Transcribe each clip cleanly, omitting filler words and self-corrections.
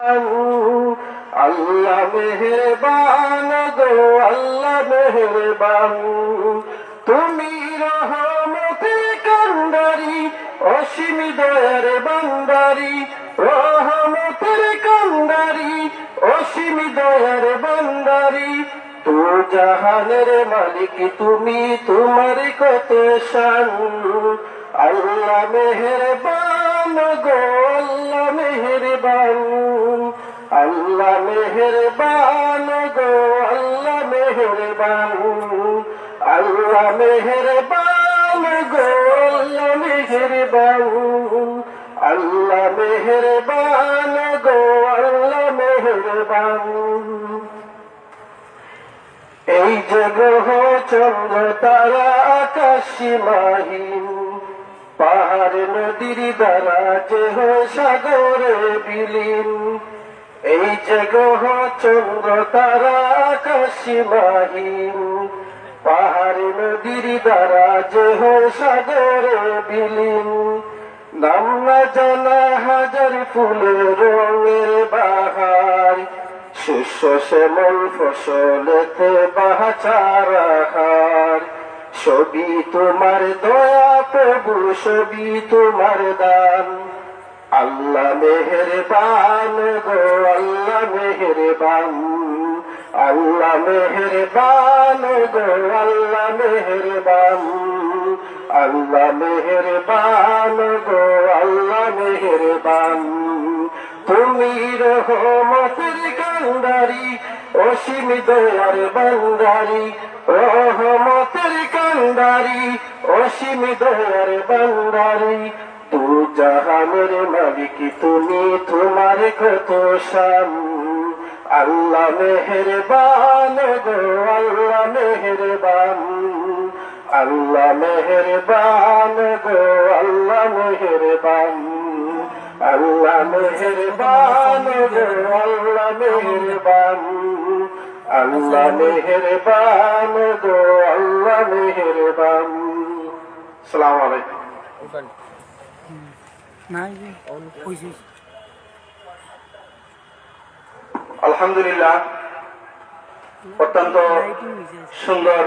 আল্লাহ মেহেরবান গো আল্লাহ মেহেরবান, তুমি রহমতের কান্ডারি অসীম দয়ার বান্দারি, রহমতের কান্ডারি অসীম দয়ার বান্দারি, তু জাহানের মালিক তুমি, তোমার কত শান। আল্লাহ মেহেরবান গো আল্লাহ মেহেরবান, আল্লাহ মেহেরবান গো আল্লাহ মেহেরবান, আল্লাহ মেহেরবান গো আল্লাহ মেহেরবান, আল্লাহ মেহেরবান গো আল্লাহ মেহেরবান। এই যে গ্রহ চন্দ্র তারা আকাশ সীমাহীন, পাহাড় নদীর দ্বারা যে সাগরে বিলীন, এই যে গ্রহ চন্দ্র তারা আকাশ সীমাহীন, পাহাড় নদীর দ্বারা যে সাগরে বিলীন, নাম না জানা হাজার ফুলের রঙের বাহার, শস্য শ্যামল ফসলেতে বাহাচার, সবই তোমার দয়া প্রভু, সবই তোমার দান। আল্লাহ মেহেরবান গো আল্লাহ মেহেরবান, আল্লাহ মেহেরবান গো আল্লাহ মেহেরবান, আল্লাহ মেহেরবান গো আল্লাহ মেহেরবান, তুমি রহমতের কান্ডারি অসীম দয়ার বান্দারি, রহমতের কান্ডারি অসীম দয়ার বান্দারি, তু জাহানের মালিক তুমি, তোমার কত শান। আল্লাহ মেহেরবান গো আল্লাহ মেহেরবান, আল্লাহ মেহেরবান গো আল্লাহ মেহেরবান, আল্লাহ মেহেরবান গো আল্লাহ মেহেরবান, আল্লাহ মেহেরবান গো আল্লাহ মেহেরবান। আসসালামু আলাইকুম। আলহামদুলিল্লাহ, অত্যন্ত সুন্দর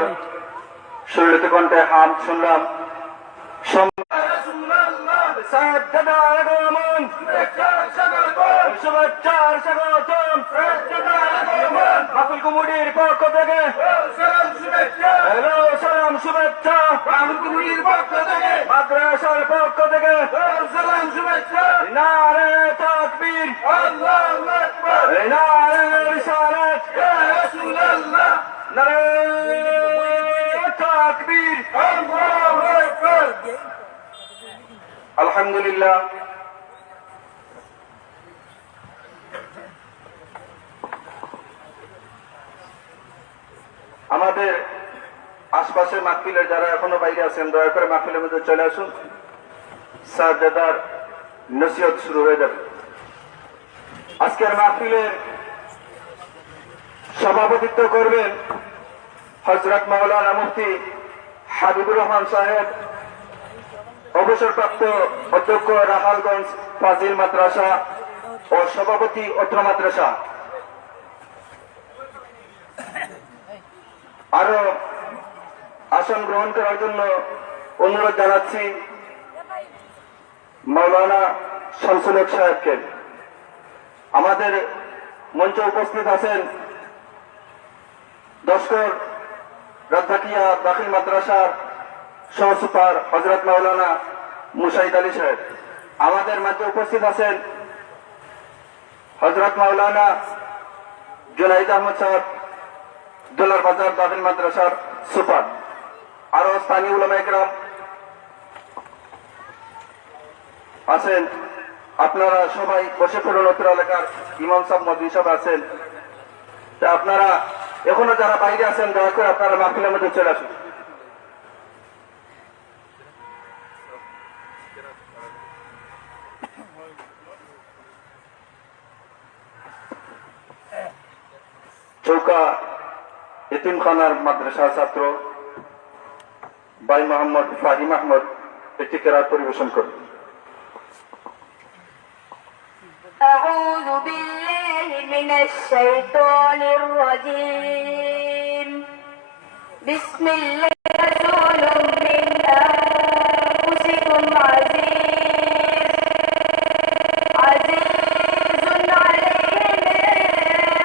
সুললিত কণ্ঠে হাম শুনলাম। শুভেচ্ছার স্বাগতম বাকুল কুমুডির পক্ষ থেকে, হ্যালো সালাম শুভেচ্ছা বাকুল কুমুডির পক্ষ থেকে, মাদ্রাসার পক্ষ থেকে সালাম শুভেচ্ছা। নারে তাকবীর আল্লাহু আকবার, নারে রিসালাত ইয়া রাসূলুল্লাহ, নারে তাকবীর আল্লাহু আকবার। আলহামদুলিল্লাহ, আমাদের আশপাশের মাহফিলের যারা এখনো বাইরে আছেন দয়া করে মাহফিলের মধ্যে চলে আসুন, সাজ্জাদার নসিহত শুরু হয়ে যাবে। আজকের মাহফিলের সভাপতিত্ব করবেন হযরত মাওলানা মুফতি হাবিবুর রহমান সাহেব, অবসরপ্রাপ্ত অধ্যক্ষ রাখালগঞ্জ ফাজিল মাদ্রাসা ও সভাপতি অত্র মাদ্রাসা। আরো আসন গ্রহণ করার জন্য অনুরোধ জানাচ্ছি মাওলানা শামসুল হক সাহেবকে। আমাদের মঞ্চে উপস্থিত আছেন দশকর রাধাকিয়া দাখিল মাদ্রাসার সহসুপার হযরত মাওলানা মুশাহিদ আলী সাহেব। আমাদের মাঝে উপস্থিত আছেন হযরত মাওলানা জুনাইদ আহমদ সাহেব, দোলার বাজার দাখিল মাদ্রাসার সুপার। আরো স্থানীয় উলামায়ে কেরাম আছেন। আপনারা সবাই বসে পড়ুন। উত্তর এলাকার ইমাম সাহেব মৌলভী সাহেব আছেন। আপনারা এখনো যারা বাইরে আছেন দয়া করে আপনারা মাহফিলের মধ্যে চলে আসুন। চৌকা এতিমখানার মাদ্রাসার ছাত্র ভাই মোহাম্মদ ফাহিম আহমদ একটি কেরাত পরিবেশন করবেন। من الشيطان الرجيم بسم الله رسول من أنفسكم عزيز عليه ما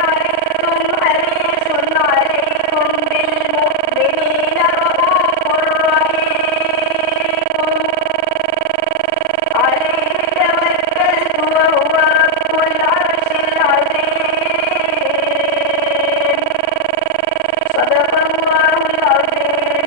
عنتم حريص عليكم بالمؤمنين رؤوف رحيم عليه توكلت وهو رب العرش العظيم صدق الله العظيم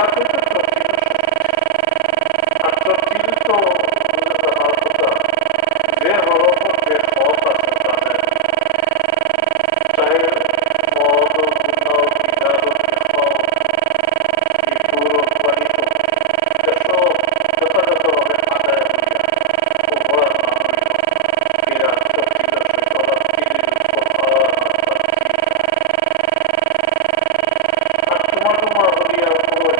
বিরাতে তো আর তফসিল তো জানার কথা যে হরফত যে হক আছে তাদের চাহে মদ ও গুণা ও বিদার ও ইফা বিপুর ও পানিত এসব যথাযথভাবে আদায় হইয়া উভয় নাম হইল বিরাট তফসিল সৈকলার তিরির কোরআন আর তোমার হলিয়া উভয়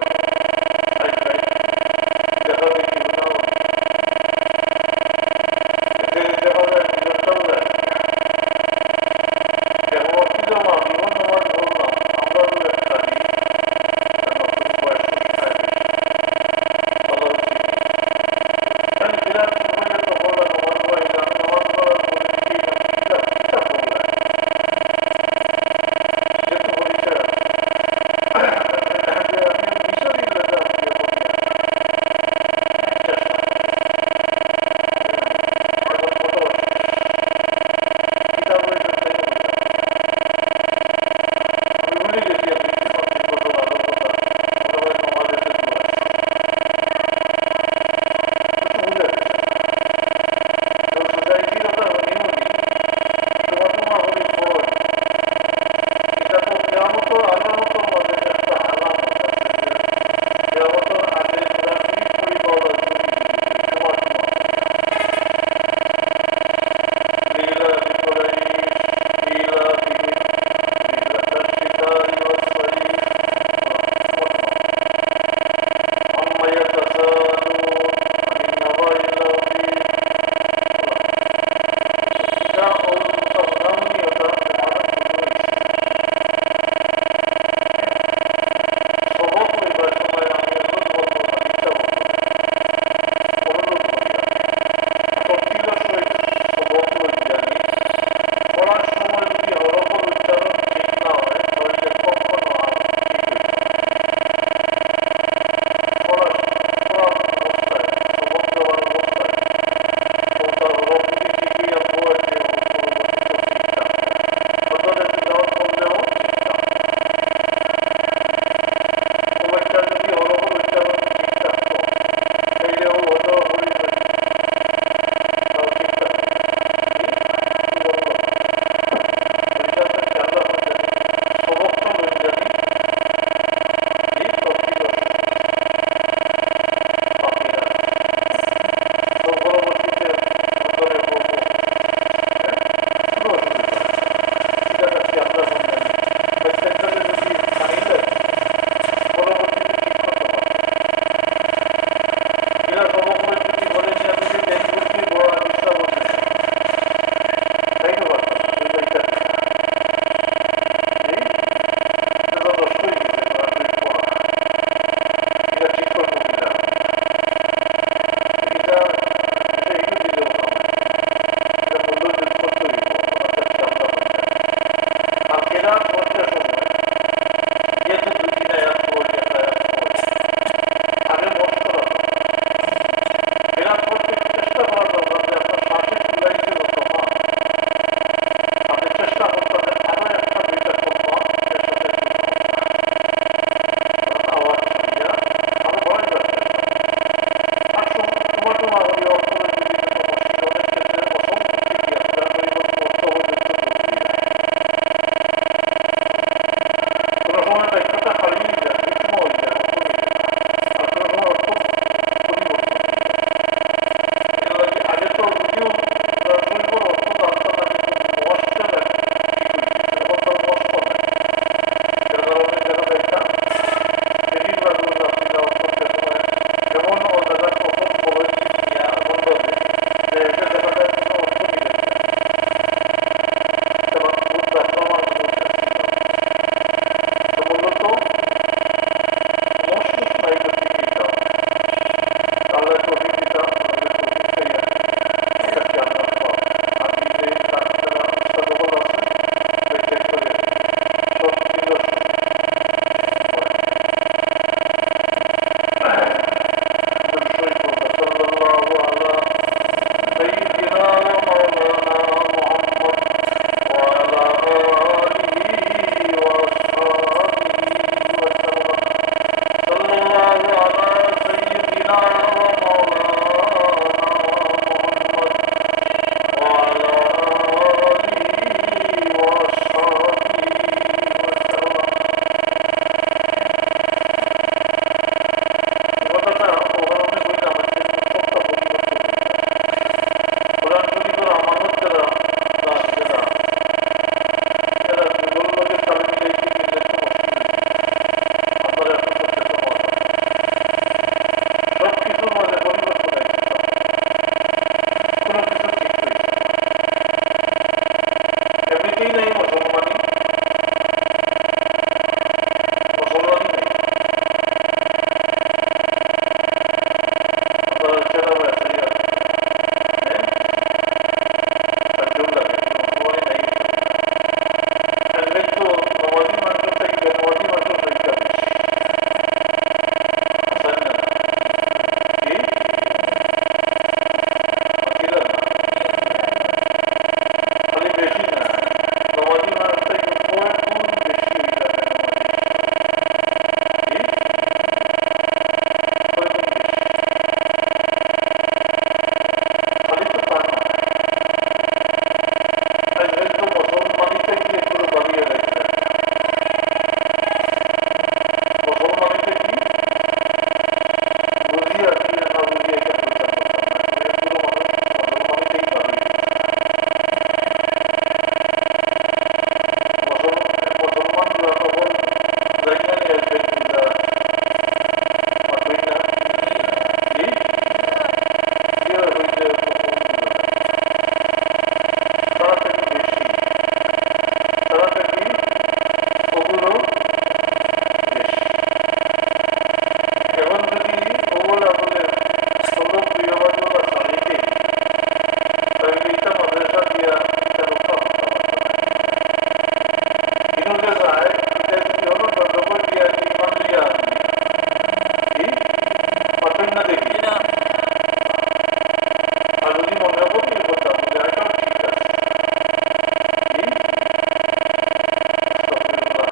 না দেখি আর যদি মনে রাখো তুমি কথা জায়গাটাও ঠিক আছে কি? আস্তাগফিরুল্লাহ।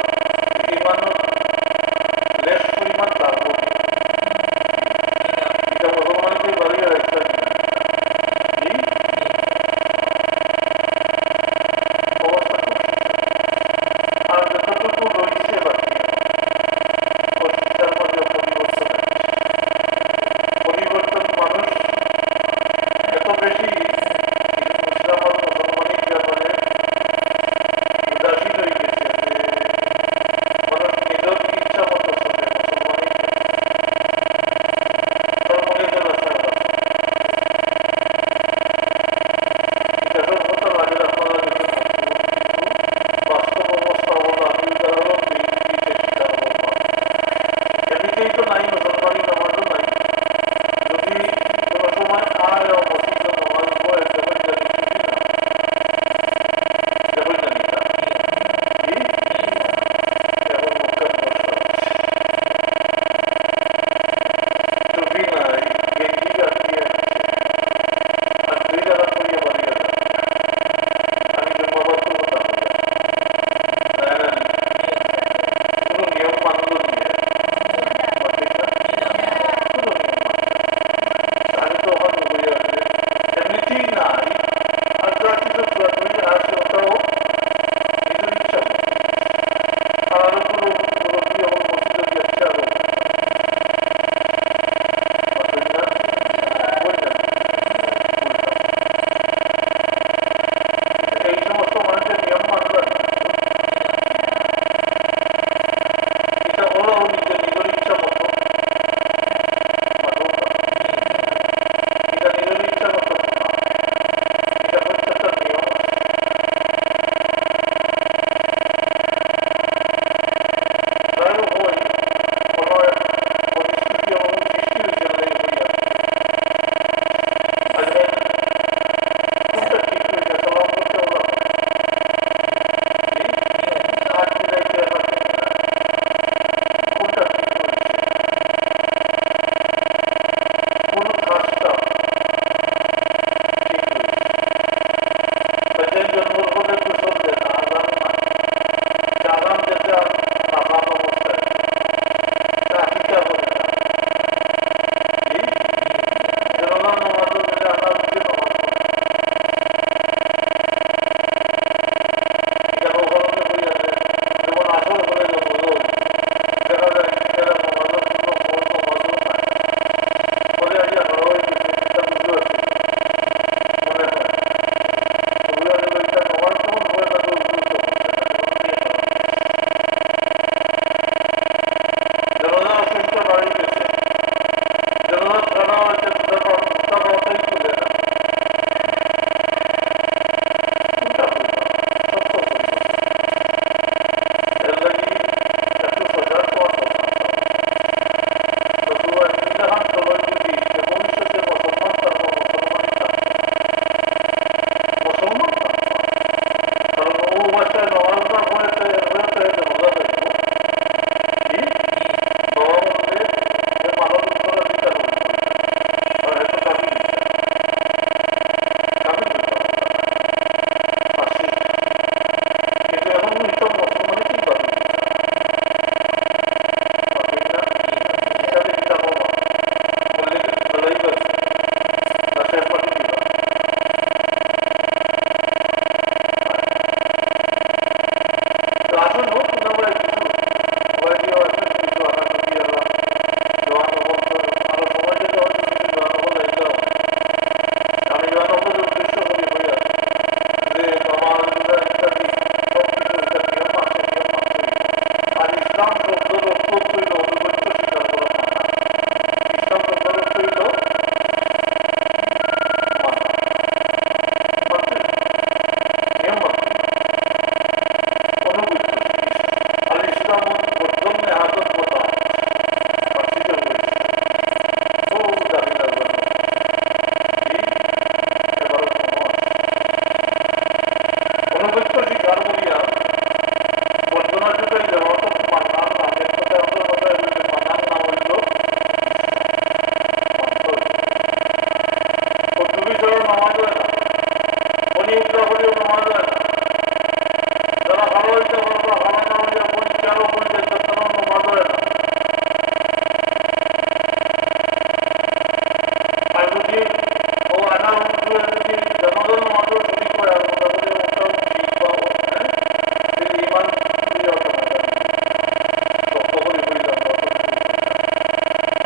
ইমানও লেশ পরিমাণ লাগবো এটা মুসলমানকে বাড়িয়ে রাখতে কি অবস্থা খুব আর যতটুকু রয়েছে বাকি পরিস্থিতির মধ্যে পরিবর্তন আছে যদি ও আনা হুজুরে যদি জনগণ মাত্র যদি করে আর মোটামুটি ওটাও ঠিক পাবো হ্যাঁ যদি ইমান তুই অত শক্ত করে হয়ে যাবো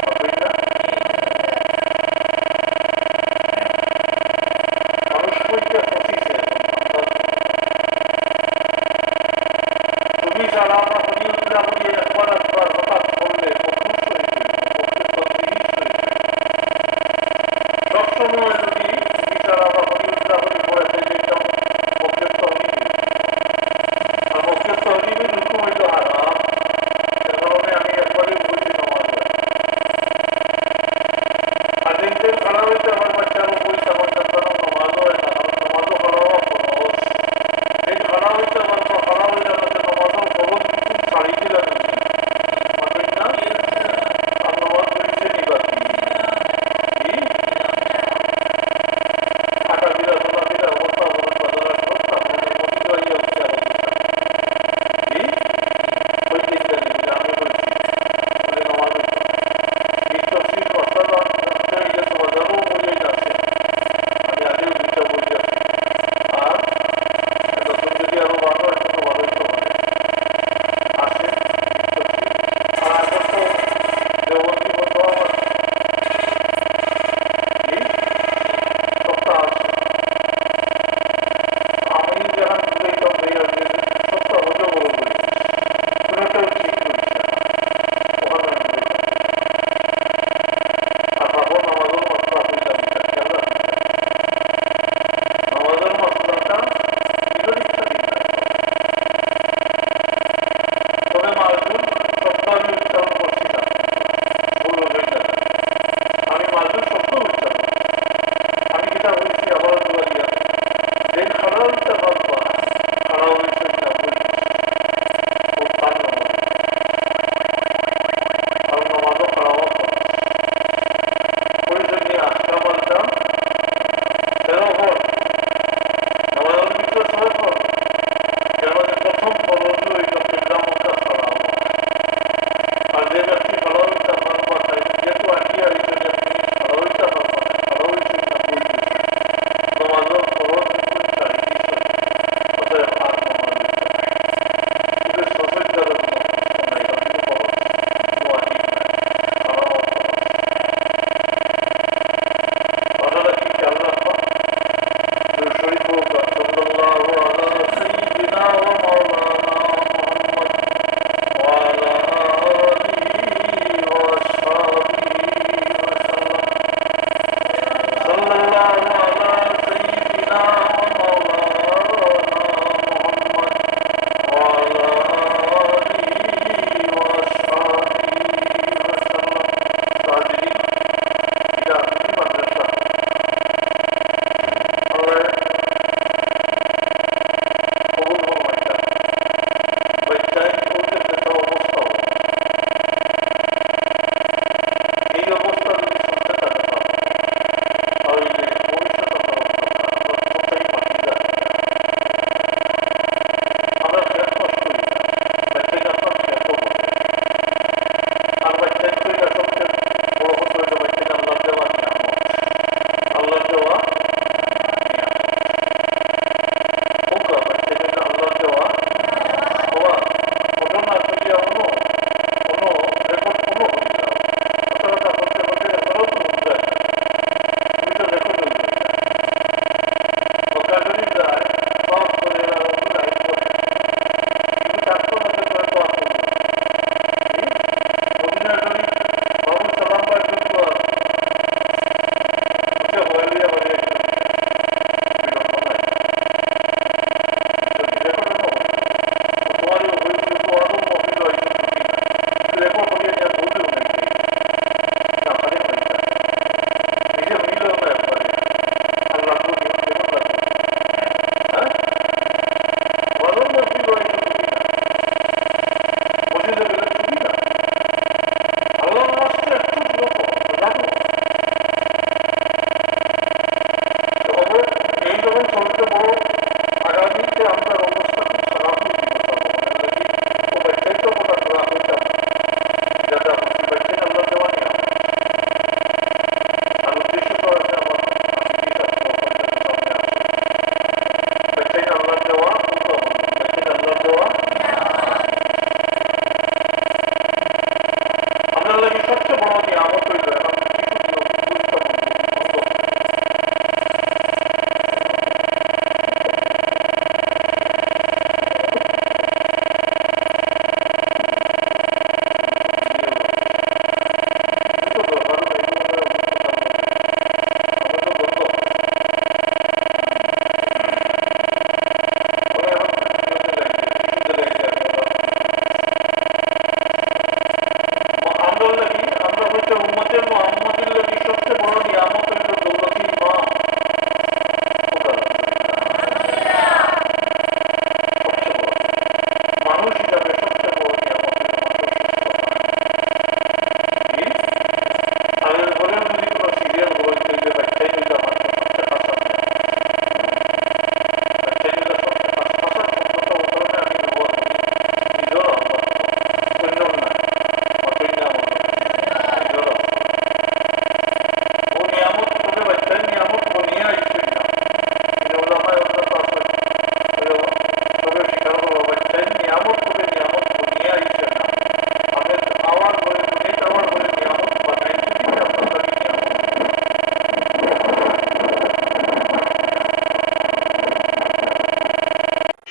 অত না মানুষ বইতে প্রতিছে তুমি যারা আমরা হরিউদ্রা হরি একবার একবার হঠাৎ করলে প্রথম সহিত সবসময় যদি বিচার আমরা হরিউদ্রা হরি পড়ে থাকি একদম পক্ষের তহরিবি আর পক্ষের তহরিবি হুকুম হইল হারাম সে কারণে আমি একবারই বলছি নমাজ আর দিন খারাপ হইতে আমার বাচ্চারও বলছে আমার সন্তানও নমাজ হয় না কারণ নমাজও খারাপ ফরজ এই খারাপ হইতে আমার খারাপ হইলে আমাদের নমাজও ফরজ হুকুম ছাড়িয়ে দিলাম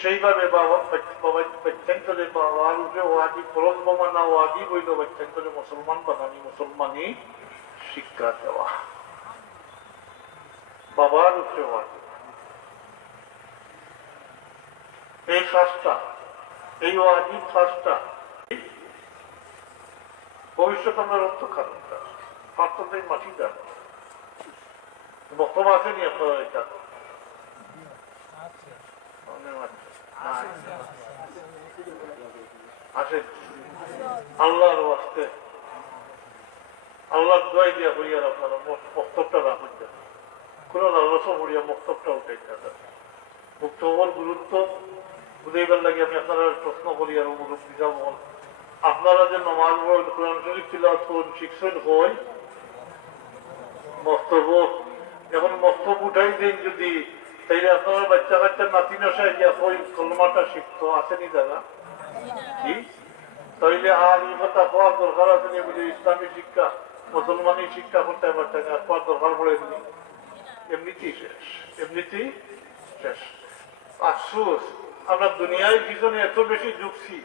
সেইভাবে বাচ্চান্তরে বাবার উপরে ওয়াজিব ফরজ মানা ওয়াজিব হইল বাচ্চান্তরে মুসলমান বানানি মুসলমানি শিক্ষা দেওয়া বাবার উপরে ওয়াজিব। এই কাজটা এই ওয়াজিব কাজটা ভবিষ্যৎ আমরা রক্ত খাবেন পাত্রদের মাটি দেন বক্তব্য আসেনি আপনারা এটা আসেন আল্লাহর ওয়াস্তে আল্লাহর দোয়াই দিয়া হইয়ার আপনারা বক্তব্যটা রাখুন দেন কোন লালসা হইয়া বক্তব্যটা উঠে যাবেন বক্তব্যর গুরুত্ব বুঝাইবার লাগে আমি আপনারা প্রশ্ন করি আর অনুরোধ দিলাম আপনারা যে নমাজ পড়েন কোরআন শরীফ তিলাওয়াত করুন শিখছেন হয় বক্তব্য এখন বক্তব্য উঠাই দেন যদি তাইলে আপনারা বাচ্চা কাচ্চা নাতি নশায় গিয়া ওই কলমাটা শিখতো আসেনি দাদা কি তাইলে আর এই কথা হওয়ার দরকার আসেনি বুঝে ইসলামী শিক্ষা মুসলমানি শিক্ষা করতে বাচ্চাকে আসবার দরকার পড়েনি এমনিতেই শেষ এমনিতেই শেষ। আফসোস আমরা দুনিয়ায় পিছনে এত বেশি ঢুকছি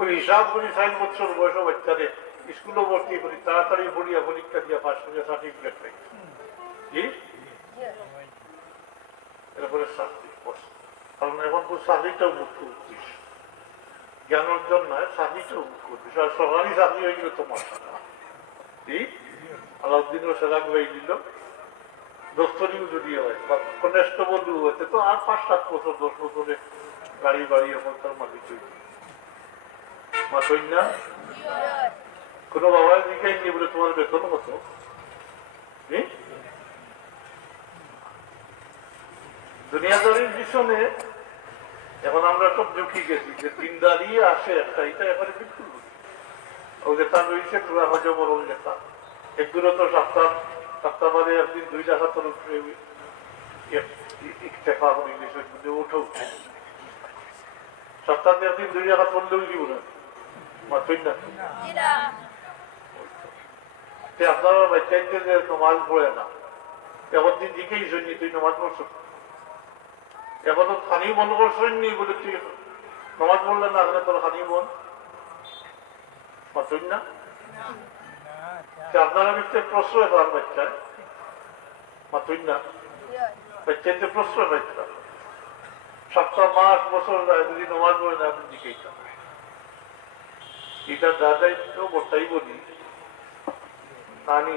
ওই হিসাব করি 60 বছর বয়স বাচ্চাদের স্কুলে ভর্তি করি তাড়াতাড়ি পড়িয়া পরীক্ষা দিয়া পাস করিয়া সার্টিফিকেট পাই কি এরপরে চাকরি কারণ এখন তো চাকরিটাও মুখ্য উদ্দেশ্য জ্ঞান অর্জন নয় চাকরিটাও মুখ্য উদ্দেশ্য আর সরকারি চাকরি হয়ে গেলে তোমার কি আলাউদ্দিনও সেরাক হয়ে দিল দস্তরিও যদি হয় বা কনেস্টেবল হয়েছে তো আর 5-7 বছর 10 বছরে গাড়ি বাড়ি এখন তার মালিক হয়ে মাতই না কোনো বাবা জিজ্ঞাসা নিয়ে বলে তোমার বেতন কত দুনিয়াদারির পিছনে এখন আমরা সব ঝুঁকি গেছি যে দিনদারি আসে একটা এটা এবারে বিলকুল ওদের তার রয়েছে তোরা হজে বড় নেতা একদূর তো সপ্তাহ বাদে একদিন 2 টাকা তোর উপরে ইস্তেফা করে ইংলিশের মধ্যে উঠে সপ্তাহে একদিন 2 টাকা পড়লেও দিব না মাত্রই না আপনারা বাচ্চাইতে যে নমাজ পড়ে না এখন দিন দিকেই শুনি তুই নমাজ পড়ছ এখন তো খানি বন্ধ করছেন নি বলে তুই নমাজ পড়লে না এখানে তোর খানি বন মাত্রই না আপনারা মিথ্যে প্রশ্রয় পান বাচ্চায় মাত্রই না বাচ্চাইতে প্রশ্রয় পাইতাম সপ্তাহ মাস বছর যদি নমাজ পড়ে না আপনি দিকেই এটা দাদাই তো বর্তাই বলি নানি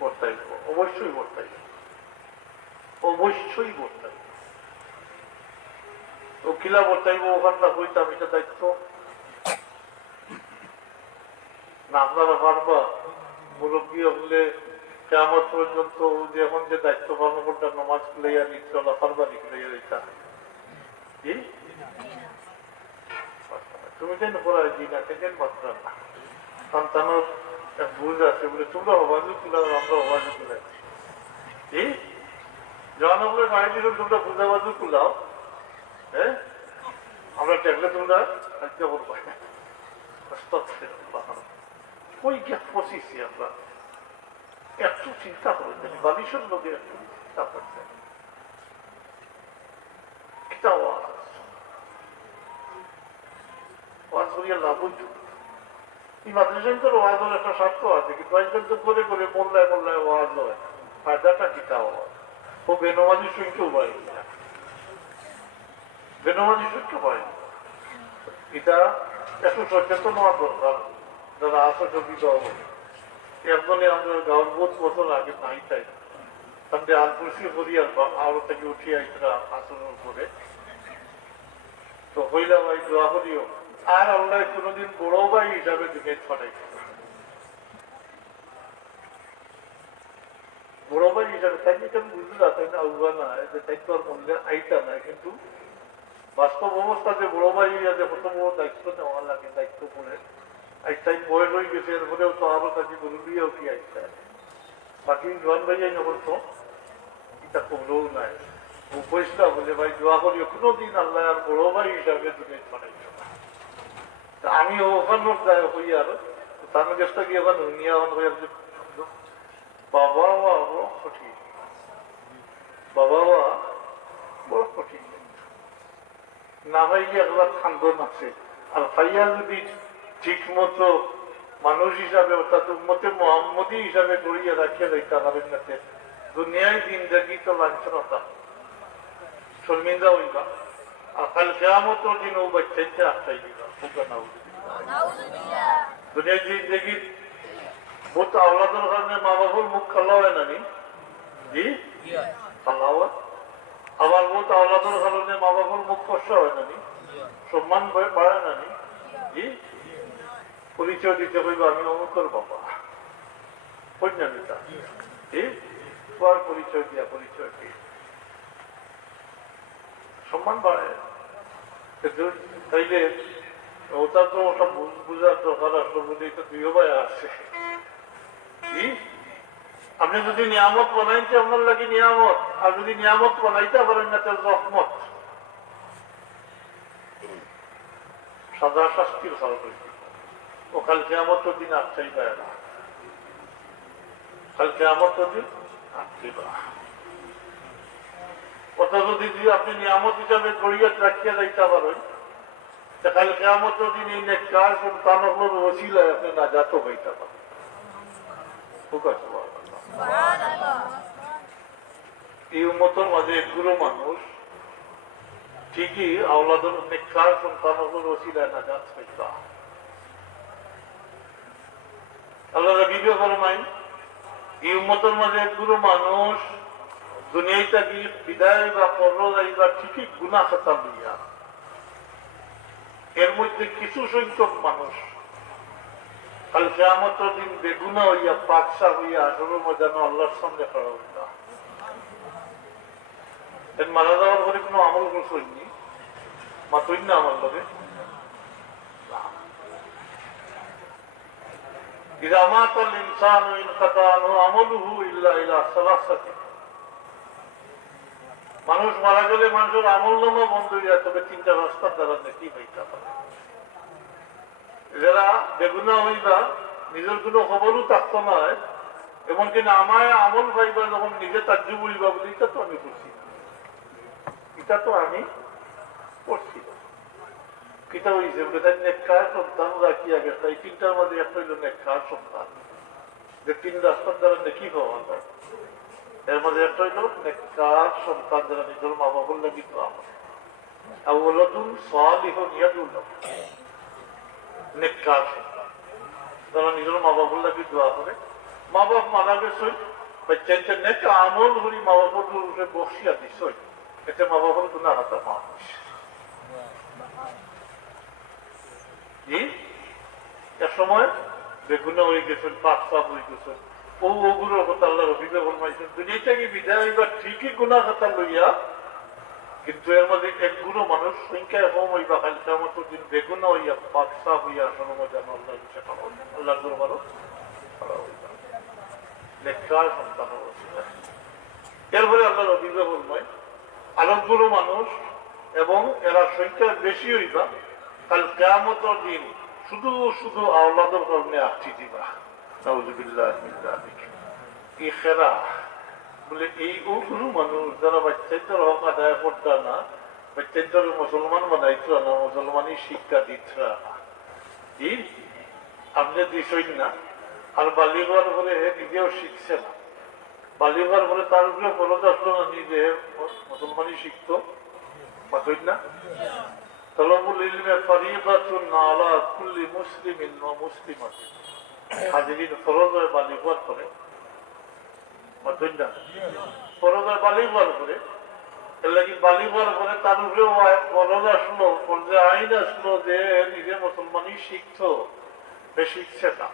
বর্তাই অবশ্যই বর্তাই অবশ্যই বর্তাই ও কিলা বর্তাইব ওখানটা হইতাম এটা দায়িত্ব না আপনারা পারবা মুরব্বী হলে কেমন পর্যন্ত যে এখন যে দায়িত্ব পালন করতে নমাজ খুলাইয়া নিচ্ছে ওলা পারবানি খুলাইয়া দিতা কি তুমি কেন পড়াই জি না কেন মাত্রা না সন্তানের এক বুঝ আছে বলে তোমরা অবাজু তুলাও আমরা অবাজু তুলাইছি কি যখন আমরা গাড়ি দিল তোমরা বুঝাবাজু তুলাও হ্যাঁ আমরা টেকলে তোমরা খাদ্য করবো ওই গ্যাপ পচিছি আমরা একটু চিন্তা করেছেন বালিশের লোকে একটু চিন্তা করছেন কিতা ওয়াজ করিয়া লাভ হইত এই মাদ্রাসার ওয়াজের একটা স্বার্থ আছে কিন্তু একজন তো করে করে মোল্লায় মোল্লায় ওয়াজ হয় ফায়দাটা কিতা ওয়াজ ও বেনমাজির সংখ্যাও বাড়ি বেনমাজির সংখ্যা বাড়ি এটা একটু সচেতন হওয়ার দরকার যারা আসো যদি একজনে আমাদের গাঁর বহুত বছর আগে নাই তাই তাদের আলপুরসি করি আরো থেকে উঠিয়ে আইসরা আচরণ করে তো হইলা ভাই দোয়া করিও আর আল্লাহ কোনোদিন বড় ভাই হিসাবে দিকে ছড়াই বড় ভাই হিসাবে তাই কেন বুঝতে যাচ্ছে না আলবা না যে তাই তো আর মূল্যের আইটা নাই কিন্তু বাস্তব অবস্থাতে বড় ভাই যে কত বড় দায়িত্ব নেওয়া লাগে দায়িত্ব করে আইটাই বয়স হয়ে গেছে এরপরেও তো আরো কাছে বলবিও কি আইটা বাকি জোয়ান ভাইয়াই নগর তো এটা করলেও নাই উপেশটা বলে ভাই দোয়া করি কোনোদিন আল্লাহ আর বড় ভাই হিসাবে দিকে ছড়াই আমি ওখানে হই আর তার গেছটা গিয়ে ওখানে নিয়ে হয়ে বাবা বড় কঠিন বাবা বড় কঠিন না পাইলে একবার খান্দন আছে। আর পাইয়া যদি ঠিক মতো মানুষ হিসাবে অর্থাৎ উম্মতে মোহাম্মদী হিসাবে গড়িয়ে রাখিয়ে দিতে পারেন না, দুনিয়ায় জিন্দগি তো লাঞ্ছনতা শর্মিন্দা হইবা। আর কাল কেয়ামত দিন ও বাচ্চাইতে আটকাই দিবা। দুনিয়ায় জিন্দগি বহুত আওলাদের কারণে মা বাবুর মুখ খালা হয় না নি? জি খালা হয়। আবার বহুত আওলাদের কারণে মা বাবুর মুখ কষ্ট হয় না নি? সম্মান বাড়ে না নি? জি পরিচয় দিতে হইব আমি অমুকের বাবা পরিণামিতা। জি তোমার পরিচয় দিয়া পরিচয় দিয়ে সম্মান বাড়ে। কিন্তু তাইলে ওটা তো ওটা বুঝার দরকার আসলো বলেই তো দুই ভাই আছে। আপনি যদি নিয়ামত বানাইতে আপনার লাগে নিয়ামত, আর যদি নিয়ামত বানাইতে পারেন না তাহলে রহমত সাদা শাস্তির ফল হয়েছে। ও কাল কেয়ামত দিন আটটাই পায় না, কাল কেয়ামত দিন আটটাই পায়। ওটা যদি আপনি নিয়ামত হিসাবে গড়িয়ে রাখিয়া যাইতে পারেন, কাল কেয়ামত দিন এই নেককার সন্তানগুলোর ওসিলায় আপনি নাজাত হইতে পারেন। ঠিক আছে, এই উম্মতের মাঝে একগুলো মানুষ ঠিকই আওলাদের নেককার সন্তানগুলোর ওসিলায় নাজাত হইতা। আল্লাহ বিবেক ফরমাইন এই উম্মতের মাঝে একগুলো মানুষ দুনিয়ায় থাকি বিদায় বা পরলোয় বা ঠিকই গুনাহ খাতা লইয়া, এর মধ্যে কিছু সংখ্যক মানুষ কাল কিয়ামতের দিন বেগুনা হইয়া পাকসা হইয়া আসরের ময়দানে আল্লাহর সামনে খাড়া হইতা। মারা যাওয়ার পরে কোনো আমল করছনি মাতই না আমার লগে। ইযা মাতাল ইনসানু ইনকাতা আনহু আমালুহু ইল্লা ইলা সালাসাতি। মানুষ মারা গেলে মানুষের আমল নামা বন্ধ হয়ে যায়, তবে তিনটা রাস্তার দ্বারা নেকি হইতে পারে। যারা বেগুনা হইবা নিজের কোনো খবরও থাকতো না, এমনকি আমায় আমল পাইবা যখন নিজে তাজ্জুব হইবা বলি এটা তো আমি করছি, এটা তো আমি করছি। কিতা হয়েছে বলে নেককার সন্তান রাখিয়া গেছে। এই তিনটার মধ্যে একটা হইল নেককার সন্তান, যে তিন রাস্তার দ্বারা নেকি পাওয়া যায়। এর মধ্যে একটা হইল নেককার সন্তান যারা নিজের মা বাবার লাগি তো আমার আওলাদুন সালিহুন ইয়াদুন লাহু। নেককার সন্তান যারা নিজের মা বাবার লাগি দোয়া করে। মা বাপ মারা গেছে, বাচ্চাকে নেক আমল করি মা বাবার উপরে বসিয়া দিছ, এতে মা বাবার গুনাহ হাতা মাফ হইছে। এক সময় বেগুনা হয়ে গেছেন, পাকসাপ হয়ে গেছেন, ওগুলোর কথা আল্লাহ রবিবে ফরমাইছেন দুনিয়াটাকে বিদায় হইবা ঠিকই গুনাহ খাতা লইয়া, কিন্তু এর মধ্যে একগুলো মানুষ সংখ্যায় কম হইবা খালি কিয়ামতের দিন বেগুনা হইয়া পাকসাপ হইয়া আসলে মজা আল্লাহ দিচ্ছে আল্লাহ দরবারও খাড়া হইবা নেককার সন্তান। এরপরে আল্লাহ রবিবে ফরমায় আরেকগুলো মানুষ এবং এরা সংখ্যা বেশি হইবা কাল কিয়ামতের দিন শুধু শুধু আওলাদের কারণে আটটি দিবা। নাউযুবিল্লাহ মিন যালিক। এই খেরা বলে এই ওগুলো মানুষ যারা বাচ্চাদের হক আদায় করত না, বাচ্চাদের মুসলমান বানাইত না, মুসলমানই শিক্ষা দিত না, আপনি দিছই না। আর বালিবার বলে নিজেও শিখছে না, বালিবার বলে তার উপরে ফরজ আসলো না নিজে মুসলমানই শিখত পাতই না। তলবুল ইলমে ফরিদাতুন আলা কুল্লি মুসলিমিন ওয়া মুসলিমাতিন। হাজিরিন ফরজ হয় বালিবার করে, পাতই না ফরজ হয় বালিবার করে। এর লাগি বালিবার করে তার উপরেও ফরজ আসলো, ফরজে আইন আসলো যে নিজে মুসলমানই শিখত, সে শিখছে না।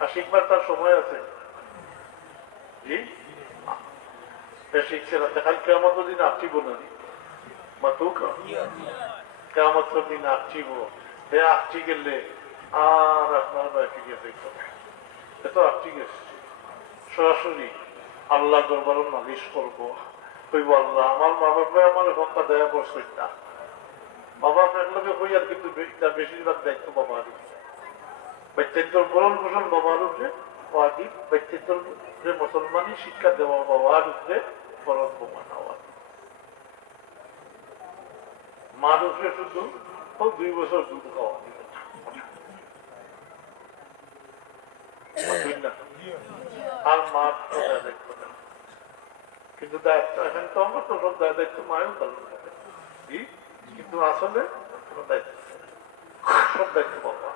আর শিখবার তার সময় আছে জি, সে শিখছে না। খালি কিয়ামতের দিন আটটিব না মাতুক কিয়ামতের দিন আটটিব। সে আটটি গেলে আর আপনার বাড়িতে গিয়ে দেখতে এত আটটি গেছে, সরাসরি আল্লাহ দরবারে নালিশ করবো, কইব আল্লাহ আমার মা বাবা আমার হত্যা দেয়া করছে না। বাবা ফ্রেন্ডকে কই আর কিন্তু বেশিরভাগ দায়িত্ব বাবার বাচ্চাদের বরণ পোষণ বাবার উপরে ওয়াজিব, বাচ্চাদের যে মুসলমানই শিক্ষা দেওয়া বাবার উপরে বরণ প্রমাণ হওয়া। মানুষে শুধু 2 বছর দুধ খাওয়া আর মাছ দেখতে না, কিন্তু দায়িত্ব এখন তো আমার তো সব দায়িত্ব মায়েও পালন করে, কিন্তু আসলে কোনো দায়িত্ব সব দায়িত্ব বাবা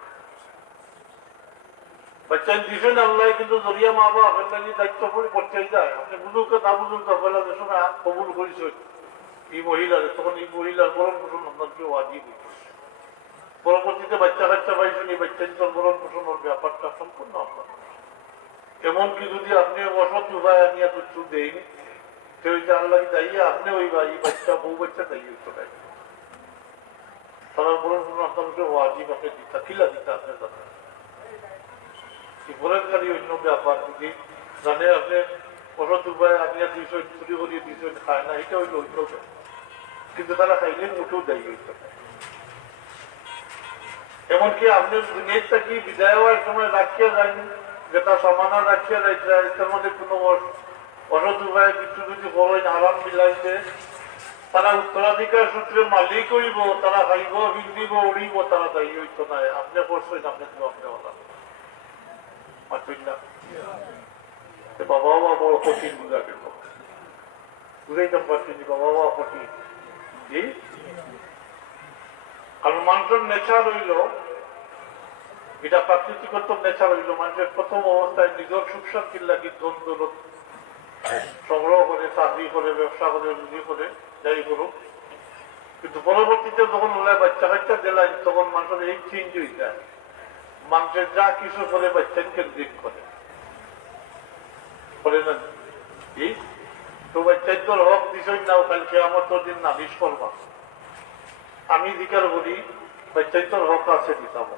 বাচ্চা দিছেন আল্লাহ, কিন্তু জরিয়া মা বাবা আপনার লাগে দায়িত্ব করে করতে যায়। আপনি বুঝুক না বুঝুক আপনারা যে সময় কবুল করেছেন এই মহিলার, তখন এই মহিলার বরণ পোষণ আপনাকে ওয়াজিব হয়েছে। পরবর্তীতে বাচ্চা কাচ্চা পাইছেন, এই বাচ্চা বরণ পোষণের ব্যাপারটা সম্পূর্ণ আপনার। এমনকি যদি আপনি অসৎ উপায় আনিয়া কিছু দেয়নি, সেটা আল্লাহ দায়ী আপনি ওই এই বাচ্চা বউ বাচ্চা দায়ী হইতে পারে। তারা বরণ পোষণ আপনাকে ওয়াজিব আপনি দিতা কিলা দিতা আপনি জানেন। বরণকারী অন্য ব্যাপার যদি জানে আপনি অসৎ উপায় আনিয়া দিয়েছেন, চুরি করিয়ে দিয়েছেন, খায় না, এটা হইলে অন্য ব্যাপার। কিন্তু তারা খাইলে উঠেও দায়ী হইতে পারে। এমনকি আপনি দুনিয়ার থাকি বিদায় হওয়ার সময় রাখিয়া যায়নি, যেটা সমানা রাখিয়া যাইতে এটার মধ্যে কোনো অসৎ উপায় কিছু যদি বলেন আরাম মিলাইতে, তারা উত্তরাধিকার সূত্রে মালিক হইব, তারা খাইব বিন্দিব উড়িব, তারা দায়ী হইত না। আপনি করছেন, আপনি তো আপনি হলাম বাবা মা বড় কঠিন বুঝা গেল, বুঝাইতাম পারছি বাবা মা কঠিন। আর মানুষের নেচার হইল, এটা প্রাকৃতিকত নেচার হইল, মানুষের প্রথম অবস্থায় নিজের সুখ শান্তির লাগে দ্বন্দ্ব সংগ্রহ করে, চাকরি করে, ব্যবসা করে, রুজি করে, যাই করুক। কিন্তু পরবর্তীতে যখন ওরা বাচ্চা কাচ্চা দিলেন, তখন মানুষের এই চেঞ্জ হয়ে যায়। মানুষের যা কিছু করে বাচ্চাকে কেন্দ্রিক করে না, তো বাচ্চাই তোর হক দিছই নাও, কালকে আমার তোর দিন নালিশ করবা। আমি দিকার বলি বাচ্চাই তোর হক আছে দিতাম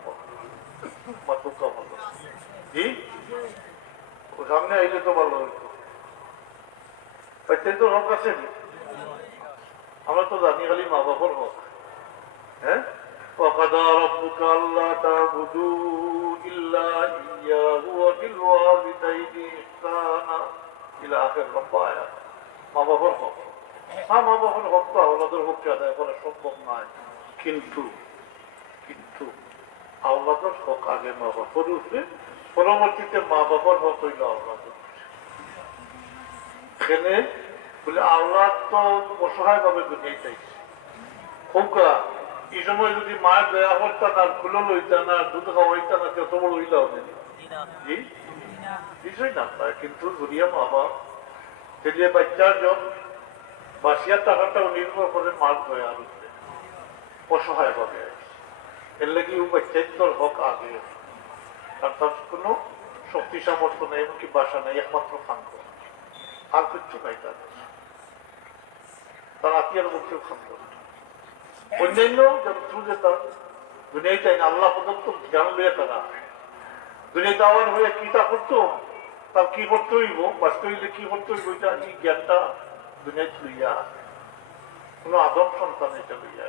সামনে আইলে তো ভালো হইতো। বাচ্চাই তোর হক আছে, আমরা তো জানি খালি মা বাবার হক। হ্যাঁ, وقضى ربك ألا تعبدوا إلا إياه وبالوالدين إحسانا إلى آخر الآية। মা বাবার হক, হ্যাঁ মা বাবার হক তো আওলাদের হককে আদায় করা সম্ভব নয়, কিন্তু আওলাদের হক আগে মা বাবার উঠবে, পরবর্তীতে মা বাবার হক হইল আওলাদের। এখানে বলে আওলাদ তো অসহায় ভাবে দুনিয়ায় চাইছে হোক, এই সময় যদি মায়ের দয়া করতেন আর খুলো লইতেন আর দুধ খাওয়াইতেন না, কত বড় হইলা হবে কিছুই না পায়। কিন্তু দুনিয়া মা বাপ যে বাচ্চার জন বাসিয়ার টাকাটাও নির্ভর করে মার দয়ার উপরে, অসহায় ভাবে এর লেগে ও বাচ্চার তোর হক আগে, আর তার কোনো শক্তি সামর্থ্য নেই, এমনকি বাসা নেই, একমাত্র খান্ত আর কিচ্ছু নাই। তার আত্মীয় মধ্যেও খান্ত অন্যান্য যেতাম দুনিয়ায় চাই না, আল্লাহ প্রদত্ত জ্ঞান লইয়া তারা দুনিয়া যাওয়ার হয়ে কিটা করতো, তার কি করতে হইব, বাঁচতে হইলে কি করতে হইব, এটা এই জ্ঞানটা দুনিয়ায় লইয়া কোনো আদম সন্তান এটা লইয়া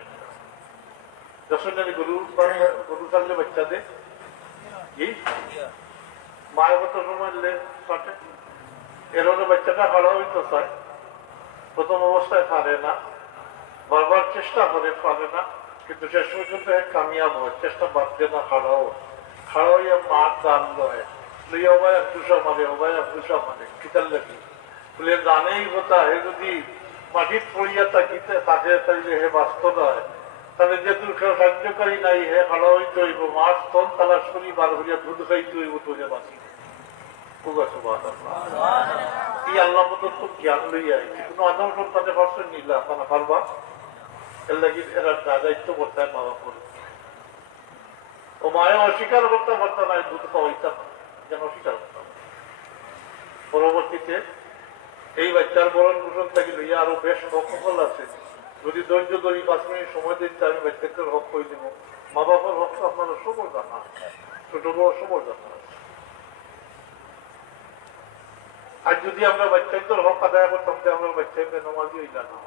যখন গরু থাকলে বাচ্চাদের এই মায়ের মতো সময় কাটে, এর হলে বাচ্চাটা হারা হইতে চায়, প্রথম অবস্থায় পারে না, বারবার চেষ্টা করে পারে না, কিন্তু শেষ পর্যন্ত কামিয়াব হয়, চেষ্টা বাদ দিয়ে না, খাড়া হইয়া মার দান লয় লইয়া ওবাই দুশা মারে, ওবাই দুশা মারে কিতার লাগি বলে জানেই কথা। হে যদি মাটির পড়িয়া তাকিতে তাকে তাইলে হে বাস্ত নয়, তাহলে যেহেতু সাহায্যকারী নাই, হে খাড়া হইতে হইব, মাছ স্তন তালাশ করি বার হইয়া দুধ খাইতে হইব, তো হে বাঁচি এই আল্লাহ প্রদত্ত জ্ঞান লইয়া কোনো আদম সন্তানে পারছেন নিলা আপনারা পারবা, এর লাগি এরা দায়িত্ব করতে হয় মা বাপর। ও মায়া অস্বীকার করতে পারত না, দুধ খাওয়াইতাম যেন অস্বীকার করতাম। পরবর্তীতে এই বাচ্চার বরণ পোষণ থেকে লইয়া আরো বেশ হকল আছে, যদি ধৈর্য ধরি 5 মিনিট সময় দিতে আমি বাচ্চাকে হক করে দিব। মা বাবার হক তো আপনারা সবর জানা, ছোট বড় সবর জানা। আর যদি আমরা বাচ্চাদের হক আদায় করতাম, আমরা বাচ্চাকে নমাজি হইলা না,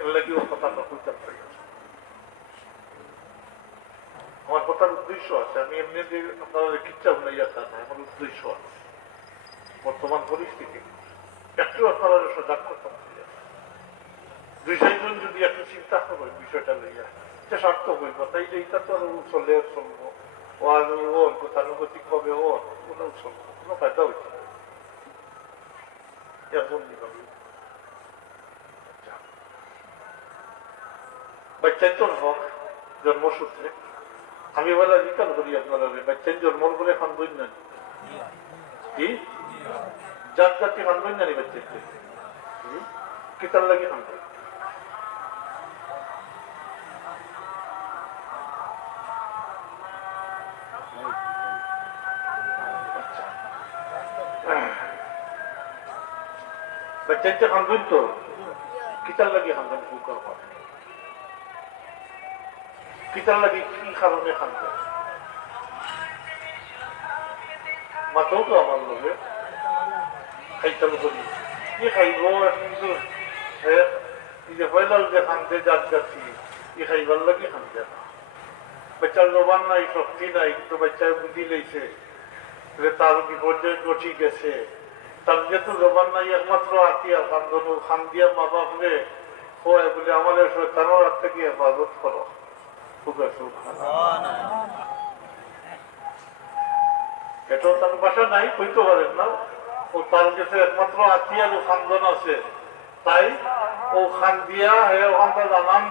এর লাগে ও কথাটা বুঝতাম পারি। আমার কথার উদ্দেশ্য আছে, আমি এমনি যে আপনারা কিচ্ছা শুনাইয়া তা না, আমার উদ্দেশ্য আছে বর্তমান পরিস্থিতি একটু আপনারা সজাগ করতাম। দুই চারজন যদি একটু চিন্তা করো বিষয়টা লইয়া এটা সার্থক হইব তাই যে এটা তো চলে চলবো ও আর ওর গতানুগতিক হবে ওর কোনো চলবো কোনো ফায়দা হইছে না এমন নিভাবে বাচ্চাইতন হক জন্মসূত্রে আমি বলা রিটার্ন করি আপনারা বাচ্চাই জন্মর বলে খান্দই না কি জাত জাতি খান্দই না বাচ্চাইতে কিতার লাগে খান্দই বাচ্চাইতে খান্দই তো কিতার লাগে খান্দন বুকার হয় কিতার লাগে কি কারণে খান্দে মাতেও তো আমার লোকে খাইতাল করি কি খাইব কিন্তু যে হইলাল যে খান্দে যার যাচ্ছি ই খাইবার লাগে খান্দে না বাচ্চার জবান নাই শক্তি নাই কিন্তু বাচ্চার বুদ্ধি লইছে তার বিপর্যয় ঘটি গেছে তার যেহেতু জবান নাই একমাত্র আতিয়া খান্দন খান দিয়া মা বাপরে হয় বলে আমাদের শয়তানের হাত থেকে হেফাজত করো এটাও তার বাসা নাই হইতে পারেন না ও তার কাছে একমাত্র আত্মীয় ও খানদান আছে তাই ও খান দিয়া হে ওখানটা জানান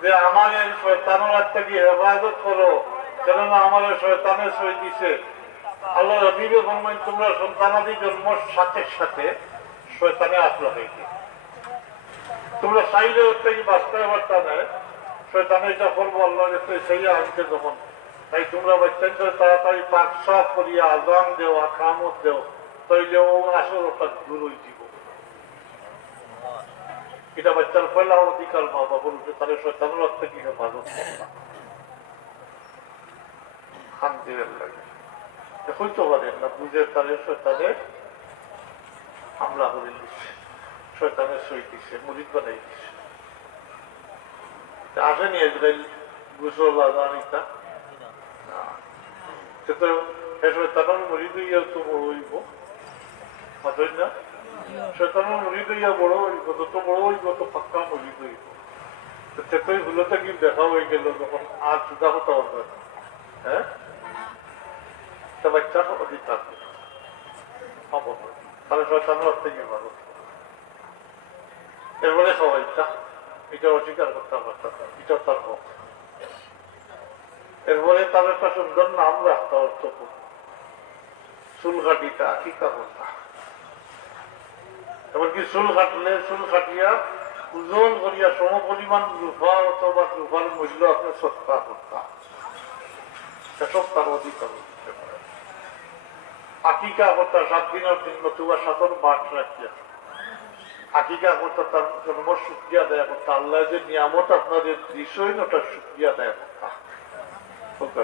যে আমার এই শয়তানের হাত থেকে হেফাজত করো কেননা আমার শয়তানে সই দিছে আল্লাহ রবিবে বলবেন তোমরা সন্তানাদি জন্মর সাথে সাথে শয়তানে আসলো হয়েছে তোমরা চাইলে ওর বাস্তবে বার্তা নেয় শয়তানে এটা করবো আল্লাহ সেই আনতে যখন তাই তোমরা বাচ্চাদের তাড়াতাড়ি পাক সাফ করিয়া আজান দেও আকামত দেও তাইলে ও আসল ওটা দূর হয়ে দিব এটা বাচ্চার পয়লা অধিকার মা বাবা বলছে তাহলে শয়তানের হাত থেকে হেফাজত করলাম শান্তি লাগে হইতে পারেন না বুঝে তাহলে শয়তানে হামলা করে দিচ্ছে শয়তানের সই দিচ্ছে মুরিদ বানাই দিচ্ছে আসেনি ইসরায়েল গুসল আজানিটা সে তো শয়তানের মুরিদ হইয়া তো বড় হইব মাতই না শয়তানের মুরিদ হইয়া বড় হইব যত বড় হইব তত পাক্কা মুরিদ হইব সেটাই ভুলতে কি দেখা হয়ে গেল যখন আর জুদা হতে হবে হ্যাঁ তা বাচ্চার অধিকার তাহলে শয়তানের হাত থেকে ভালো এরপরে সবাইটা এটা অস্বীকার করতে পারতাম এটা তার হোক এরপরে তার একটা সুন্দর নাম রাখতে অর্থপূর্ণ চুল কাটিটা আকিকা করতা এমনকি চুল কাটলে চুল কাটিয়া ওজন করিয়া সম পরিমাণ রূপা অথবা রূপার মূল্য আপনি সৎকার করতা সেসব তার অধিকার আকিকা করতা 7 দিনের দিন নতুবা 7 মাস রাখিয়া আকিকা করতে তার জন্ম শুক্রিয়া দেয় করতে আল্লাহ যে নিয়ামত আপনাদের দৃশ্যই ওটা শুক্রিয়া দেয় করতা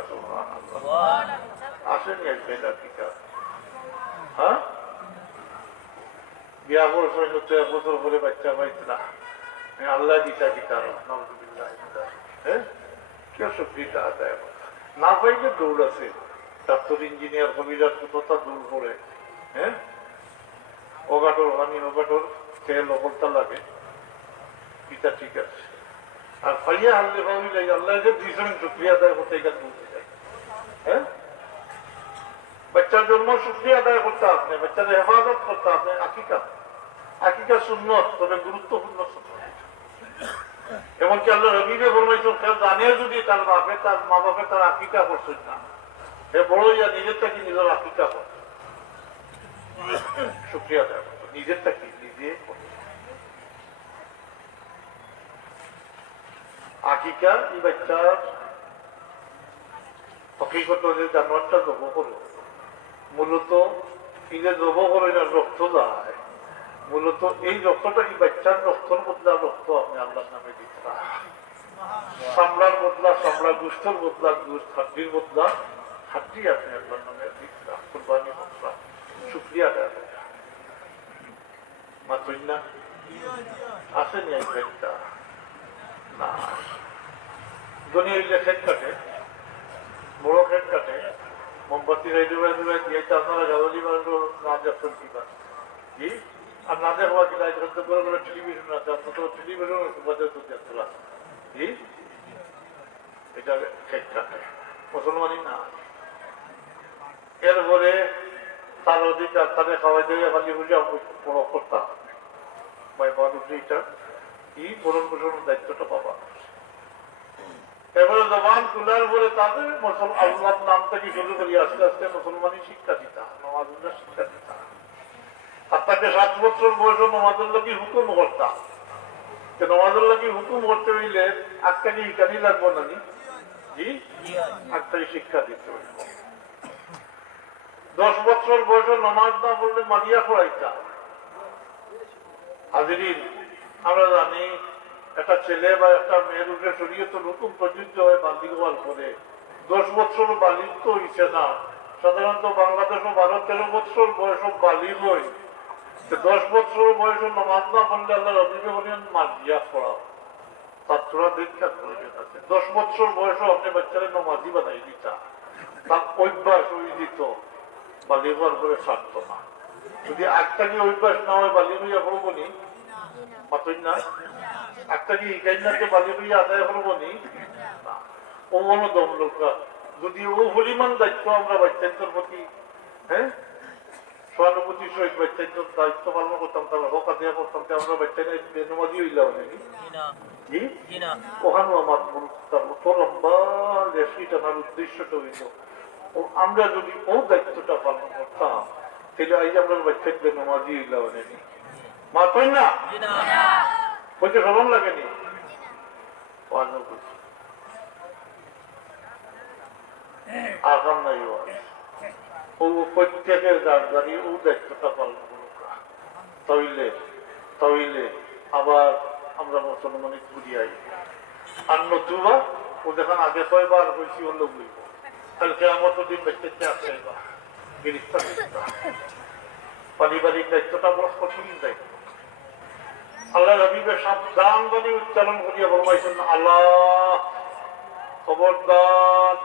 আসেনি একদিন আকিকা হ্যাঁ বিয়া করছেন তো 1 বছর পরে বাচ্চা পাইছে না আল্লাহ দিতা কিতা হ্যাঁ কেউ শুক্রিয়া আদায় না পাইলে দৌড় আছে ডাক্তার ইঞ্জিনিয়ার কবিরাজ কথা দৌড় করে হ্যাঁ ওগাটোর হানি ওগাটোর তেল অবলতা লাগে এটা ঠিক আছে আর ফাইয়া হারলে ভাবিলে আল্লাহ যে দিয়েছেন শুক্রিয়া আদায় করতে গেলে বলতে চাই হ্যাঁ বাচ্চার জন্ম শুক্রিয়া আদায় করতে আপনি বাচ্চাদের হেফাজত করতে আপনি আকিকা সুন্নত তবে গুরুত্বপূর্ণ এমনকি আল্লাহ রবিবে বলবেন কেউ জানে যদি তার বাপে তার মা বাপে তার আকিকা করছেন না সে বড় ইয়া নিজেরটা কি নিজের আকিকা করছে শুক্রিয়া আদায় করতো নিজেরটা কি নিজে আকিকা এই বাচ্চার হকিকত যে জানোয়ারটা জব করো মূলত এই যে জব করে না রক্ত যায় মূলত এই রক্তটা এই বাচ্চার রক্তর বদলা রক্ত আপনি আল্লাহর নামে দিতে সামলার বদলা সামলা গুষ্ঠর বদলা গুষ্ঠ হাড্ডির বদলা হাড্ডি আপনি আল্লাহর নামে দিতে কুরবানি বদলা শুক্রিয়া দেয় মাত্রই না আসেনি একটা না দুনিয়া যে খেট কাটে বড় খেট কাটে মোমবাতি রেডি দিয়ে আপনারা গালি বাড়লো না যাচ্ছেন কি আর না দেখবা কি লাইট করতে বড় বড় টেলিভিশন আছে, আপনার তো টেলিভিশন বাজার তো দেখতে লাগে। জি, এটা ঠিক থাকে, মুসলমানই না। এরপরে তার অধিকার তাদের খাওয়াই দিয়ে খালি বুঝে বড় করতাম ভাই মানুষ এটা কি বরণ পোষণের দায়িত্বটা পাবা। এবারে জবান খোলার পরে তাদের আল্লাহর নাম থেকে শুরু করি আস্তে আস্তে মুসলমানই শিক্ষা দিতা, নমাজুল্লাহ শিক্ষা দিতা। আর তাকে 7 বছর বয়সে নমাজুল্লাহ কি হুকুম করতাম, নমাজুল্লাহ কি হুকুম করতে হইলে আজকালি ইকানি লাগবো না নি? জি, আজকালি শিক্ষা দিতে হইব। 10 বছর বয়সে নমাজ না বললে মারিয়া পড়াইতা। হাজিরিন, আমরা জানি একটা ছেলে বা একটা মেয়ের উঠে শরীয়ত নতুন প্রযোজ্য হয় বালিগ হওয়ার পরে 10 বছর বালিগ তো হইছে না। সাধারণত বাংলাদেশ ও 12-13 বছর বয়স বালিগ হয়। 10 বছর বয়সে নমাজ না পড়লে আল্লাহ রবিকে বলেন মারিয়া পড়াও, তার তোরা দীক্ষা প্রয়োজন আছে। 10 বছর বয়সে আপনি বাচ্চারা নমাজি বানাই দিতা, তার অভ্যাস হয়ে দিত, বালিগ হওয়ার পরে ছাড়তো না। যদি একটাকে অভ্যাস না হয় বালিগ হইয়া পড়বো নি মাতই না, একটা কি ইকাইনাকে বালিগ হইয়া আদায় করবো নি না। ও মনোদম লোকরা যদি ও পরিমাণ দায়িত্ব আমরা বাচ্চাদের প্রতি, হ্যাঁ, সহানুভূতির সহিত বাচ্চাদের দায়িত্ব পালন করতাম, তারা হক আদায় করতাম, আমরা বাচ্চাদের বেনমাজি হইলাম নাকি জি, ওখানেও আমার অত লম্বা রেশি টানার উদ্দেশ্যটা হইল আমরা যদি ও দায়িত্বটা পালন করতাম তাহলে আজ আমরা বাচ্চাদের বেনমাজি হইলাম নাকি মাতই না বলতে সরম লাগেনি। আগাম নাই ও প্রত্যেকের দাঁড়িয়ে ও দায়িত্বটা পালন করুক, তাইলে তাইলে আবার আমরা মুসলমানি ঘুরিয়াই। আর নতুবা ও যখন আগে কয়বার হয়েছি হলো বলব কালকে আমার তো দিন ব্যক্তিত্বে আসা গ্রেফতার পারিবারিক দায়িত্বটা বড় কঠিন দায়িত্ব। আল্লাহ নবীকে সাবধান করে উচ্চারণ করিয়া ফরমাইছেন, আল্লাহ খবরদার,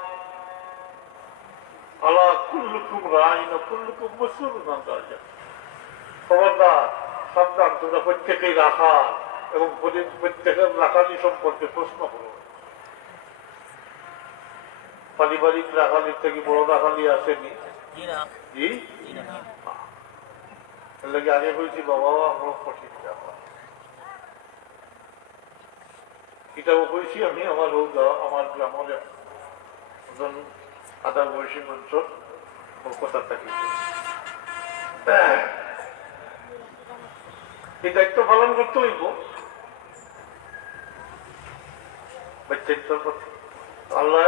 আল্লাহ কুল্লুকুম রাইন কুল্লুকুম মাসউলুন আন রাইয়াতিহি, খবরদার সাবধান, তোমরা প্রত্যেকেই রাখা এবং প্রত্যেকের রাখালি সম্পর্কে প্রশ্ন করো। পারিবারিক রাখালির থেকে বড় রাখালি আসেনি জি, লাগে আগে বলছি বাবা আমার কঠিন ব্যাপার। এটাও বলছি আমি আমার আমার গ্রামের একজন আধা বয়সী মানুষ কলকাতা থাকি, এই দায়িত্ব পালন করতে হইব বাচ্চাদের প্রতি। আল্লাহ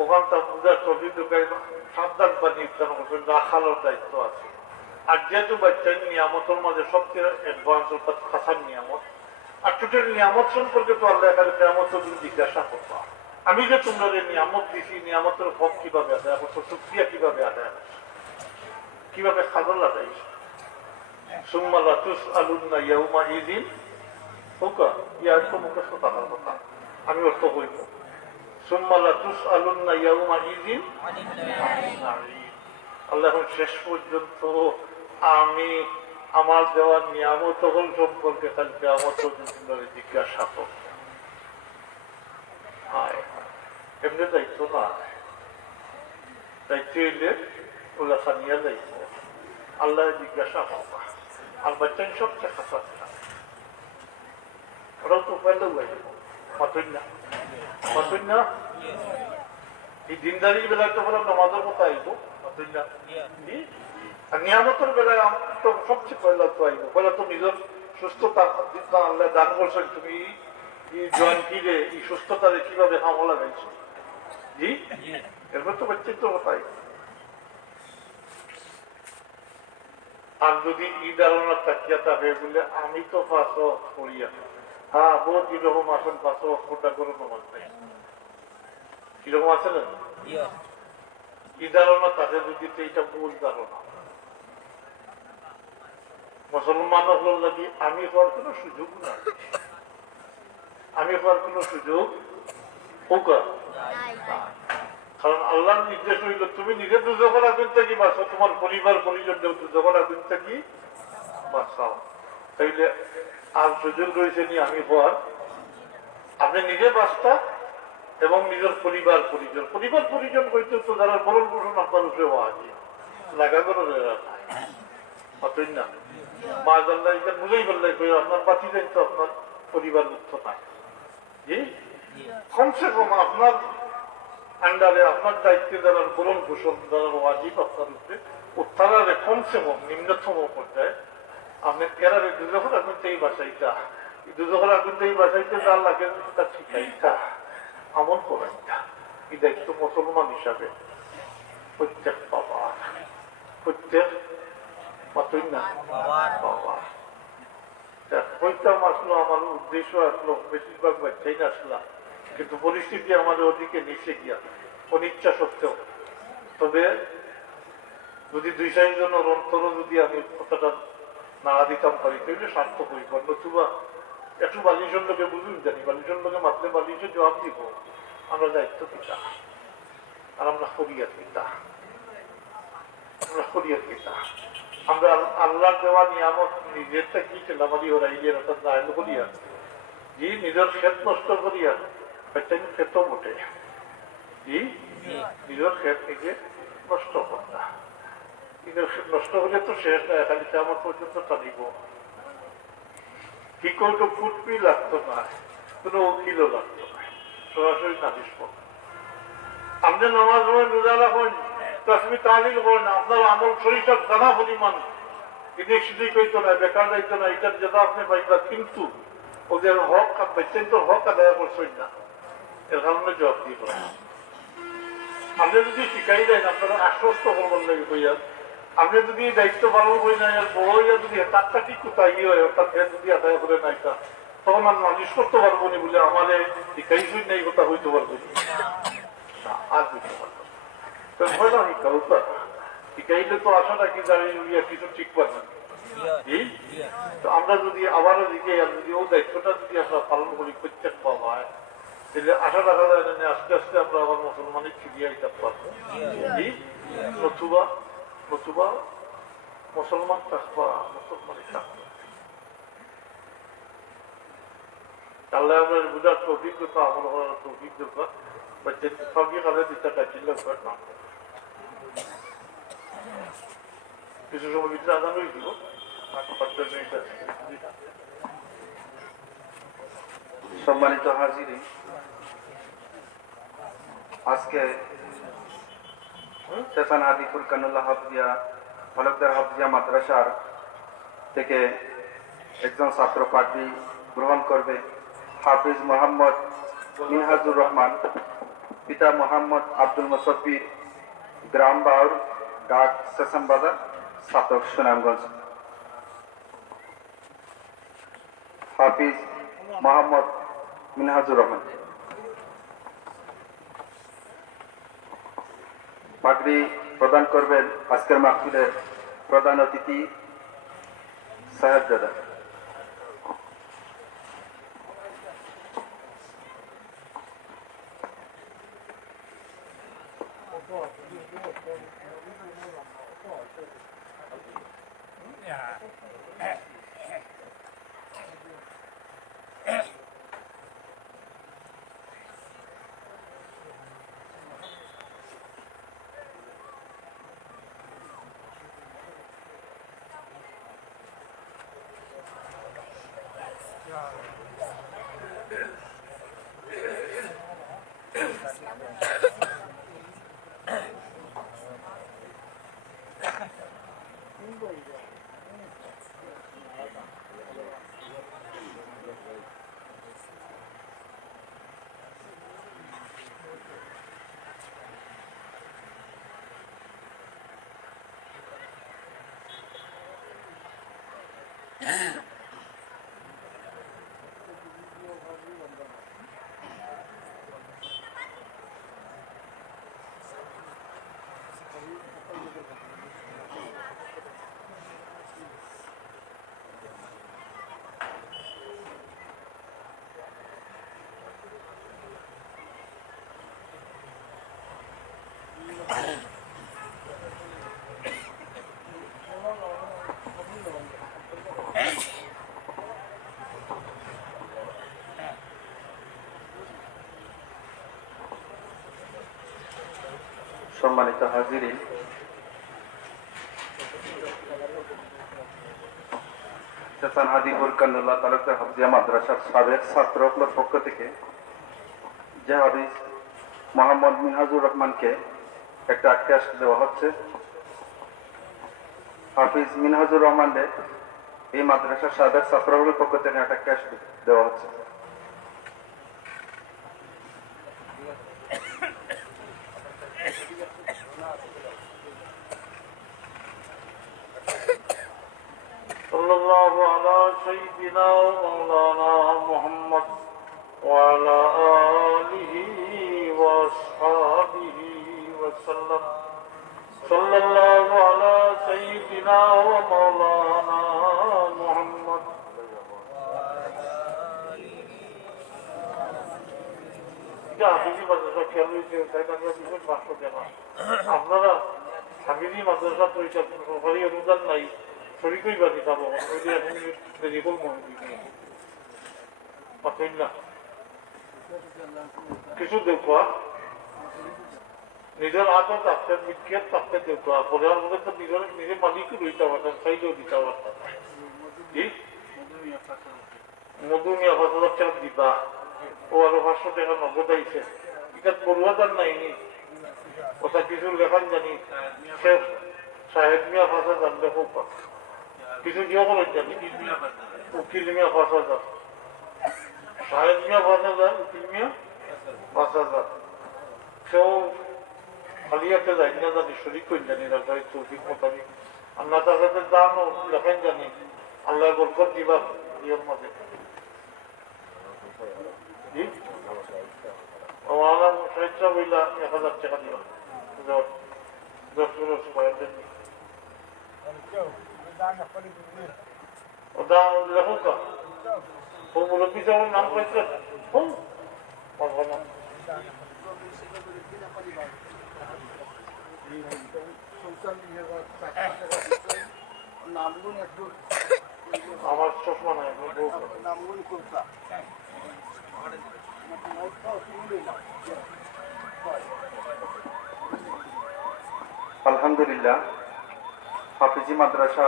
ওখানটা পূজার ছবি ঢুকাই সাবধান বানিয়ে উচ্চারণ করছেন, রাখালোর দায়িত্ব আছে। আর যেহেতু বাচ্চার নিয়ামতের মাঝে সবচেয়ে অ্যাডভান্স অর্থাৎ খাসার নিয়ামত, আর টোটাল নিয়ামত সম্পর্কে তো আল্লাহ এখানে কেমত জিজ্ঞাসা করবা, আমি যে তোমরা যে নিয়ামত দিছি নিয়ামতের হক কিভাবে আদায় করছো, সুক্রিয়া কিভাবে আদায় করছো, কিভাবে খাজল আদায় সুম্মা লা তুসআলুনা ইয়াউমা ইযিন হুকা ইয়ার তো মুখস্থ থাকার কথা, আমি অর্থ কইব সুম্মা লা তুসআলুনা ইয়াউমা ইযিন আনিন নাঈম। আল্লাহ শেষ পর্যন্ত আমি আমার দেওয়ার নিয়ামত সম্পর্কে কালকে আমার তোমরা জিজ্ঞাসা করব। এমনি দায়িত্ব না, দায়িত্ব হইলে ওলা খানিয়া দায়িত্ব আল্লাহ জিজ্ঞাসা করবা। আর বাচ্চাই সবচেয়ে খাসার থাকে, ওরাও তো পেলেও গাইব মাতুন না, মাতুন না। এই দিনদারির বেলায় তো বললাম নামাজের কথা আইব, মাতুন না। আর নিয়ামতের বেলায় তো সবচেয়ে পয়লা তো আইব, পয়লা তো নিজের সুস্থতা আল্লাহ দান করছেন, তুমি এই জয়ন্তীরে এই সুস্থতারে কিভাবে হামলা লাগাইছো জি, এরপর তো বাচ্চিত্র কথাই। আর যদি ঈদ আলোনার তাকিয়াতা হয়ে বলে আমি তো 5 ওয়াক্ত পড়িয়া, হ্যাঁ বহুত কিরকম আসেন 5 ওয়াক্তটা করে নামাজ নেই, কিরকম আছে না ঈদ আলোনা তাকে যদি এইটা ভুল ধারণা। মুসলমান হল লাগি আমি হওয়ার কোন সুযোগ না, আমি হওয়ার কোন সুযোগ হোক, কারণ আল্লাহর নির্দেশ হইল তুমি নিজে দুজকের আগুন থেকে বাঁচো, তোমার পরিবার পরিজন দুজকের আগুন থেকে বাঁচো। চাও তাইলে আর সুযোগ রয়েছে নি আমি হওয়ার আপনি নিজে বাস্তা এবং নিজের পরিবার পরিজন হইতে তো যারা বরণ পোষণ আপনার উপরে আছে লাগা করে অতই না মা জানলাই বুঝেই বললাই আপনার বাঁচি যাই তো আপনার পরিবার মুক্ত নাই জি কমসে কম আপনার আন্ডারে আপনার দায়িত্বে যারা বরণ পোষণ যারা ওয়াজিব আপনার উপরে উত্তারারে কমসে কম নিম্নতম পর্যায়ে আপনি কেরারে দুজনের আগুন এই বাসাইটা দুজনের আগুন এই বাসাইতে যার লাগে তার শিখাইটা আমল করাইটা এই দায়িত্ব মুসলমান হিসাবে প্রত্যেক বাবার প্রত্যেক মাতই না বাবার হইতাম আসলো আমার উদ্দেশ্য আসলো বেশিরভাগ বাচ্চাই না আসলাম কিন্তু পরিস্থিতি আমাদের ওদিকে নিচে গিয়া অনিচ্ছা সত্ত্বেও তবে যদি 2-4 জনের অন্তরও যদি আমি কথাটা নাড়া দিতাম পারি তাহলে স্বার্থ পরিবার নতুবা একটু বালিশের লোকে বুঝুন জানি বালিশের লোকে মাত্রে বালিশের জবাব দিব আমরা দায়িত্ব পিতা আর আমরা হরিয়ার পিতা আমরা আল্লাহ দেওয়া নিয়ামত নিজেরটা কি চেলামারি ওরা ইয়ে অর্থাৎ দায়ন করিয়া জি নিজের ক্ষেত নষ্ট করিয়া ক্ষেত বটে জি নিজের ক্ষেত নিজে নষ্ট করা নষ্ট হলে তো শেষ নয় খালি আমার পর্যন্ত টানিব কি কোনো ফুটপি লাগতো না কোনো উকিলও লাগতো না সরাসরি নালিশ করবো আপনি নামাজ পড়েন রোজা রাখেন তসবি তাহলিল করেন আপনার আমল শরীর জানা পরিমাণ এদিক সেদিক হইতো না বেকার যাইতো না এটার যেটা আপনি পাইবা কিন্তু ওদের হক বেচেন তো হক আদায় করছেন না এর কারণে জবাব দিয়ে করেন আপনি যদি শিখাই দেন আপনারা আশ্বস্ত করবার লাগে হইয়া আপনি যদি দায়িত্ব পালন করি না বড় হইয়া যদি তারটা ঠিক কোথায় ইয়ে হয় অর্থাৎ যদি আদায় করে না এটা তখন আর নালিশ করতে পারবো না বলে আমাদের শিখাইছই না এই কথা হইতে পারবো আর বুঝতে পারবো তো ভয় না শিক্ষা শিখাইলে তো আশাটা কি দাঁড়িয়ে কিছু ঠিক পারবেন তো আমরা যদি আবারও দিকে যদি ও দায়িত্বটা যদি আমরা পালন করি প্রত্যেক পাওয়া হয় তাহলে আশা রাখা যায় না আস্তে আস্তে আমরা আবার মুসলমানের ফিরিয়ে দিতে পারবো নতুবা নতুবা মুসলমান থাকবা মুসলমানই থাকবো আল্লাহ আমরা বুঝার অভিজ্ঞতা আমল করার অভিজ্ঞতা বা যে সবই কালে দিতে চাইছিল না কিছু সময় ভিতরে আদান হয়েছিল সম্মানিত হাজিরি আজকে স্টেফান হাদি ফুরকানুল্লাহ হাফজিয়া হলকদার হাফজিয়া মাদ্রাসার থেকে একজন ছাত্র পাগড়ি গ্রহণ করবে হাফিজ মোহাম্মদ মিনহাজুর রহমান পিতা মোহাম্মদ আব্দুল মুসাফির গ্রাম বাউর ডাক স্টেশন বাজার সাতক সুনামগঞ্জ হাফিজ মোহাম্মদ মিনহাজুর রহমান পাগড়ি প্রদান করবেন আজকের মাহফিলের প্রধান অতিথি সাহেবজাদা সম্মানিত হাজিরিন, চেতন হাদিপুর কান্নুল্লাহ তালুকদার হাফজিয়া মাদ্রাসার সাবেক ছাত্রগুলোর পক্ষ থেকে যে হাফিজ মোহাম্মদ মিনহাজুর রহমানকে একটা ক্যাশ দেওয়া হচ্ছে। হাফিজ মিনহাজুর রহমানকে এই মাদ্রাসার সাবেক ছাত্রগুলোর পক্ষ থেকে একটা ক্যাশ দেওয়া হচ্ছে। sallallahu ala sayyidina wa maulana Muhammad wa ala alihi wa ashabihi wa sallam. Sallallahu ala sayyidina wa maulana Muhammad. হাফিজি মাদ্রাসা খেয়াল হয়েছে তাই আমরা বিশেষ ভাষ্য দেন আপনারা হাফিজি মাদ্রাসা পরিচালনা সরকারি অনুদান নাই শরীরই বাদি যাবো রেগুল পাঠাই না কিছু দেখুয়া নিজের হাতও থাকতে বিজ্ঞান থাকতে দেখুয়া পরিবার মধ্যে তো নিজের মালিকও রইতে পারতেন সাইডেও দিতে পারতেন মধুমিয়া 5,000 টাকা দিবা ও আরো 500 টাকা নগদ আইছে এটা বড়ুয়াদার নাইনি ওটা কিছু লেখান জানি শেখ সাহেব মিয়া 5,000 লেখো কিছু জিও করে জানি উকিল মিয়া 5,000 সাহেব মিয়া 5,000 উকিল মিয়া 5,000 সেও খালিয়াতে যাই না জানি শরীর করে জানি রাজাই তৌফিক মোতাবিক আল্লাহ তাদের দানও লেখেন জানি আল্লাহ বরকত দিবা ইয়ের মধ্যে আমার সাহিত্য বইলা 1,000 টাকা দিবা 10 রোজ কয়েকদিন ওটা লেখো কা ও মুরব্বী যেমন নাম করেছে আমার চশমা নাই আলহামদুলিল্লাহ, হাফিজি মাদ্রাসা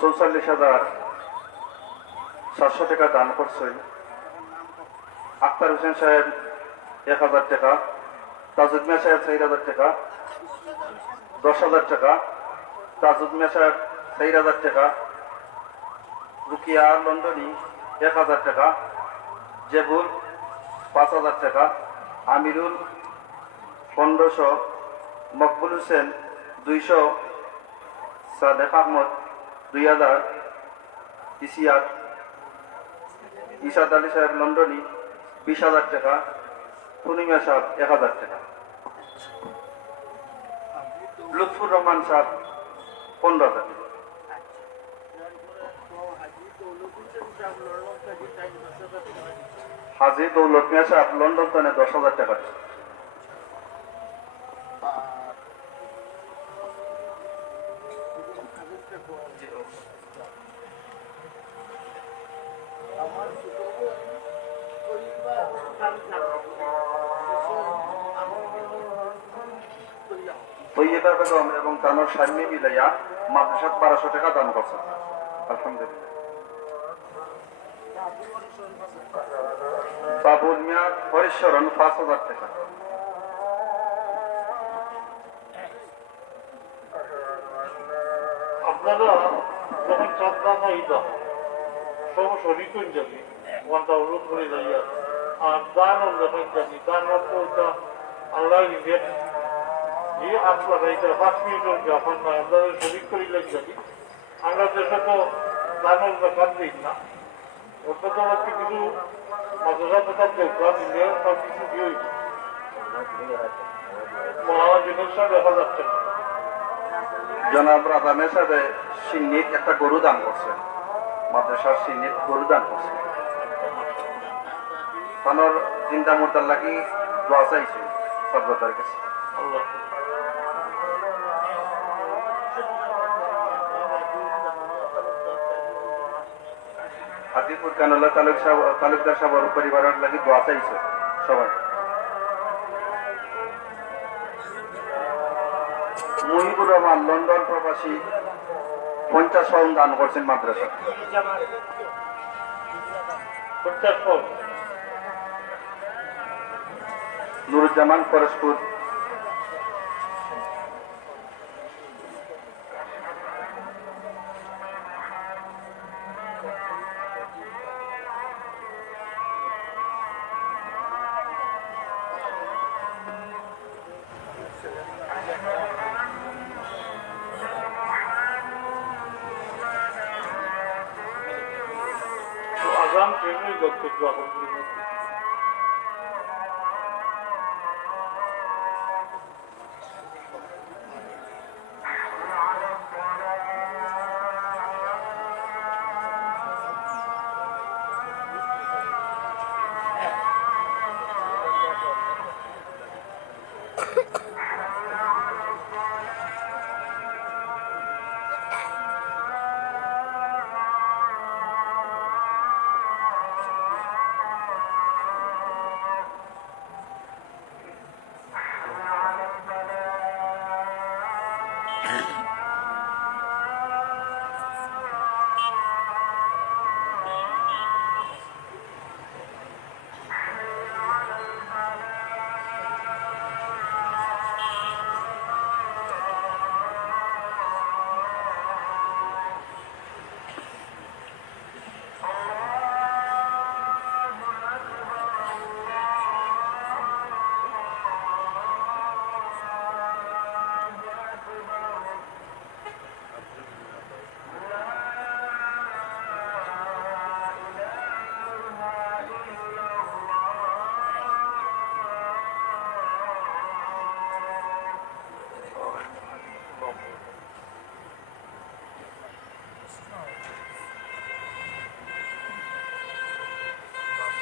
44,700 টাকা দান করছেন। আখতার হোসেন সাহেব 1,000 টাকা, তাজুদ মিয়া সাহেব 4,000 টাকা, 10,000 টাকা, তাজুদ মিয়া সাহেব 4,000 টাকা, রুকিয়া লন্ডনী 1,000 টাকা, জেবুল 5,000 টাকা, আমিরুল 1,500, মকবুল হোসেন 200, সাদেক আহমদ 2,000, ইসাদ আলী সাহেব লন্ডনী 20,000 টাকা, পূর্ণিমা সাহেব 1,000 টাকা, লুৎফুর রহমান সাহেব 15,000 টাকা। হাজি দৌলত মিয়া সাহেব লন্ডন থেকে 10,000 টাকা। তৈয়বা বেগম এবং তানোর স্বামী মিলাইয়া মাদ্রাসাত 1200 টাকা দান করছেন। আলহামদুলিল্লাহ। বাবুল মিয়া হরিশ্বরণ 5,000 টাকা। আপনারা যখন চাঁদা চাহিদা সব শরীর করে যাবে ওয়ানটা অনুরোধ করে যাইয়া আর দান যখন জানি দান ওটা আল্লাহ নিজের যে আপনারা এটা 5 মিনিটের ব্যাপার নয় আপনাদের শরীর করিলেন জানি আমরা দেশে তো দানের ব্যাপার দিই না ওটা তো হচ্ছে কিছু মাদ্রাসা প্রতাপ দেওয়া দিলে সব কিছু দিয়ে মহাজিনের সাথে দেখা যাচ্ছে না। জনাব রাজামে সাহেব সিন্নিত একটা গরু দান করছেন, মাদ্রাসার সিন্নিত গরু দান করছেন। তানোর চিন্তা মুর্দার লাগি দোয়া চাইছে সর্বতার কাছে। আল্লাহ হাতিপুর কানুল্লাহ তালুকদার সাহেব পরিবারের লাগি দোয়া চাইছে সবাই। মুহিবুর রহমান লন্ডন প্রবাসী 50 পাউন্ড দান করছেন মাদ্রাসা। 50 পাউন্ড। নুরুজ্জামান পরশপুর। তো আজান ট্রেনের গন্তব্য আলহামদুলিল্লাহ।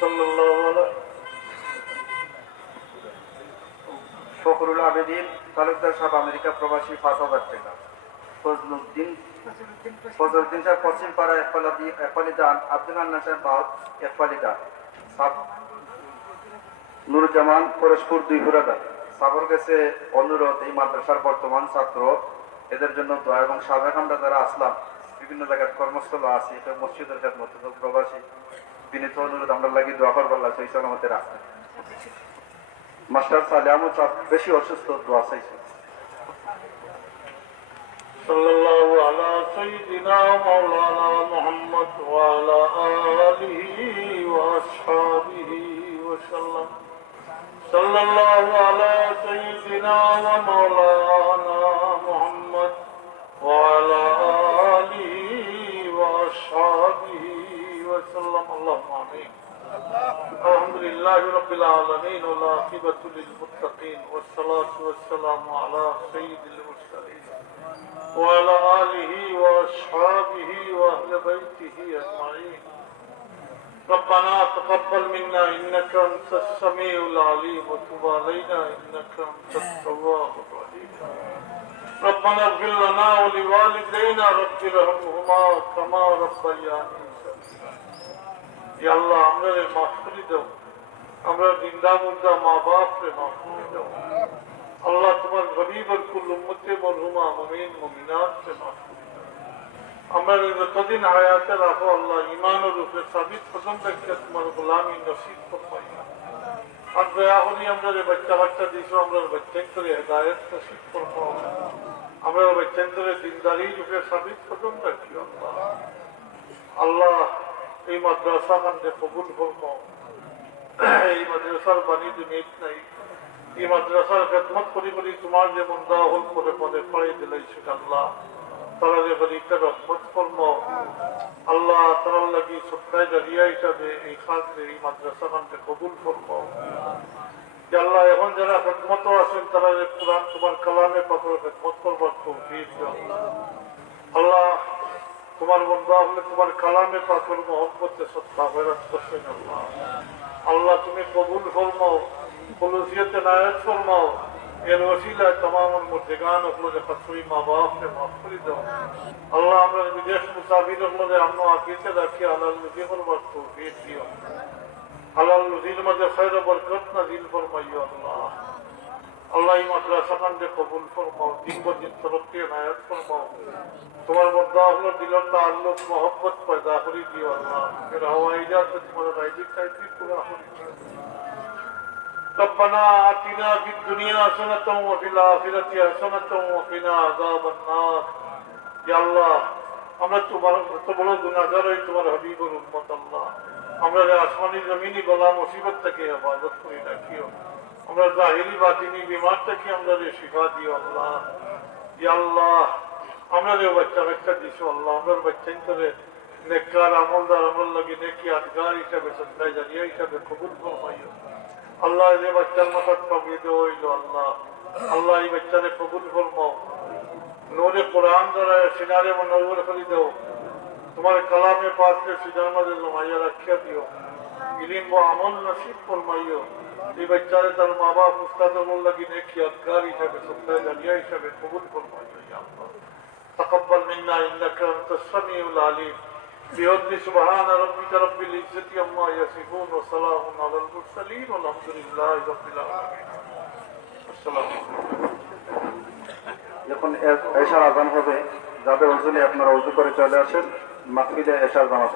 সাল্লাল্লাহু আলাইহি ফখরুল আবেদিন তালুকদার সাহেব আমেরিকা প্রবাসী 5000 টাকা। ফজলুদ্দিন সাহেব পশ্চিম পাড়া একপালি দান। আব্দুল হান্নান সাহেব বাউদ একপালি দান। নুরুজ্জামান পরশপুর 2 হুরাদা। সাবর কাছে অনুরোধ, এই মাদ্রাসার বর্তমান ছাত্র এদের জন্য দোয়া এবং সাবেক আমরা যারা আসলাম বিভিন্ন জায়গায় কর্মস্থল আছি, এটা মসজিদের কাজ মতো প্রবাসী বিনীত অনুরোধ আমরা লাগি দোয়া করবার লাগছে এই সালামতের রাস্তা। মাস্টার সালেমও বেশি অসুস্থ, দোয়া চাইছে। সাল্লাল্লাহু আলা সাইয়্যিদিনা মাওলানা মুহাম্মদ ওয়া আলা আলিহি ওয়া আসহাবিহি ওয়া সাল্লাম। সাল্লাল্লাহু আলা সাইয়্যিদিনা ওয়া মাওলানা মুহাম্মদ ওয়া আলা আলিহি ওয়া আসহাবিহি ওয়া সাল্লাম। আল্লাহুম্মা আমিন। الحمد لله رب العالمين والعاقبة للمتقين والصلاة والسلام على سيد المرسلين وعلى آله وأصحابه وأهل بيته أجمعين. ربنا تقبل منا إنك أنت السميع العليم وتب علينا إنك أنت التواب الرحيم. ربنا اغفر لنا ولوالدينا رب ارحمهما كما ربياني আল্লাহ আমরা মাফ করে দাও, আমরা জিন্দা মুর্দা মা বাপ রে মাফ করে দাও। আল্লাহ তোমার গরিব আর কুল উম্মতে মরহুমা মুমিন মুমিনাত রে মাফ করে দাও। আমরা যতদিন হায়াতে রাখো আল্লাহ ইমানের উপরে সাবিত কদম রেখে তোমার গোলামি নসিব ফরমাইয়া। আর দয়া করি আমরা বাচ্চা দিয়েছো, আমরা বাচ্চা করে হেদায়ত নসিব ফরমাও। আমরা বাচ্চাদের দিনদারির উপরে সাবিত কদম রাখিও আল্লাহ। আল্লাহ এই মাদ্রাসা খানকে কবুল ফরমাও। এই মাদ্রাসার বাণী দুনিয়াত নাই, এই মাদ্রাসার খেদমত করি করি তোমার যে মন্দা হল করে পদে পড়াই দিলাইছো আল্লাহ, তারা যে বলিটা রহমত ফরমাও আল্লাহ। তারার লাগি সপ্তাহে দাঁড়িয়া হিসাবে এই খানকে এই মাদ্রাসা খানকে কবুল ফরমাও। আল্লাহ এখন যারা খেদমত আছেন তারা যে কোরআন তোমার কালামে পাথর খেদমত করবার তৌফিক দাও আল্লাহ। তোমার বন্ধা হলে তোমার কালামে পাথর মোহব্বতে সত্তা হয়রাত করছেন আল্লাহ। আল্লাহ তুমি কবুল ফরমাও, খুলুসিয়তে নায়াত ফরমাও। এর ওসিলায় तमाम মুর্দেগান হলো খাসুই মা বাপকে মাফ করে দাও আল্লাহ। আমরা বিদেশ মুসাফির হলে আমরা আকিতে রাখি হালাল রুজি করবার তৌফিক দিও। হালাল রুজির মধ্যে খৈর বরকত নাযিল ফরমাইও আল্লাহ। আল্লাহ এই মাদ্রাসা কান্দে কবুল ফরমাও, দীর্ঘদিন তরক্কি নায়াত ফরমাও। তোমার মধ্যে হলো দিল তাল্লুক মোহব্বত পয়দা করি দিও আল্লাহ। এর হওয়াইজাত তোমার রাইজিক টাইপি পুরা করি দিও। ربنا آتنا في الدنيا حسنة وفي الآخرة حسنة وقنا عذاب النار يا الله আমরা তোমার কত বড় গুনাহগার হই তোমার হাবিবের উম্মত আল্লাহ। আমরা আসমানি জমিনি বলা মুসিবত থেকে হেফাজত করে রাখিও। আমরা জাহিরি বাতিনি বিমার থেকে আমরা শিফা দিও আল্লাহ। ইয়া আল্লাহ আমরা বাচ্চা দিছো আল্লাহ। আমরা বাচ্চাই করে নেককার আমলদার আমল লাগি নেকি আদগার হিসাবে সত্তায় জারিয়া হিসাবে কবুল ফরমাইও আল্লাহ। এই বাচ্চার মাথার পাবি দেওয়া হইল আল্লাহ। আল্লাহ এই বাচ্চারে কবুল ফরমাও। নূরে কোরআন দ্বারা সিনারে মনোবর করে দাও। তোমার কালামে পাককে সিনার মাঝে জমাইয়া রাখিয়া দিও। ইলিম ও আমল নসিব ফরমাইও। এই বাচ্চারে তার মা বাপ উস্তাদ আমল লাগি নেকি আদগার হিসাবে সত্তায় জারিয়া হিসাবে কবুল ফরমাইও ইয়া আল্লাহ। تقبل منا انك انت السميع العليم. بحمد سبحان ربك رب العزة عما يصفون وسلام على المرسلين والحمد لله رب العالمين. السلام عليكم. যখন এশার আজান হবে যাদের ওজুলে আপনারা ওযু করে চলে আসেন মাহফিলে এশার জামাত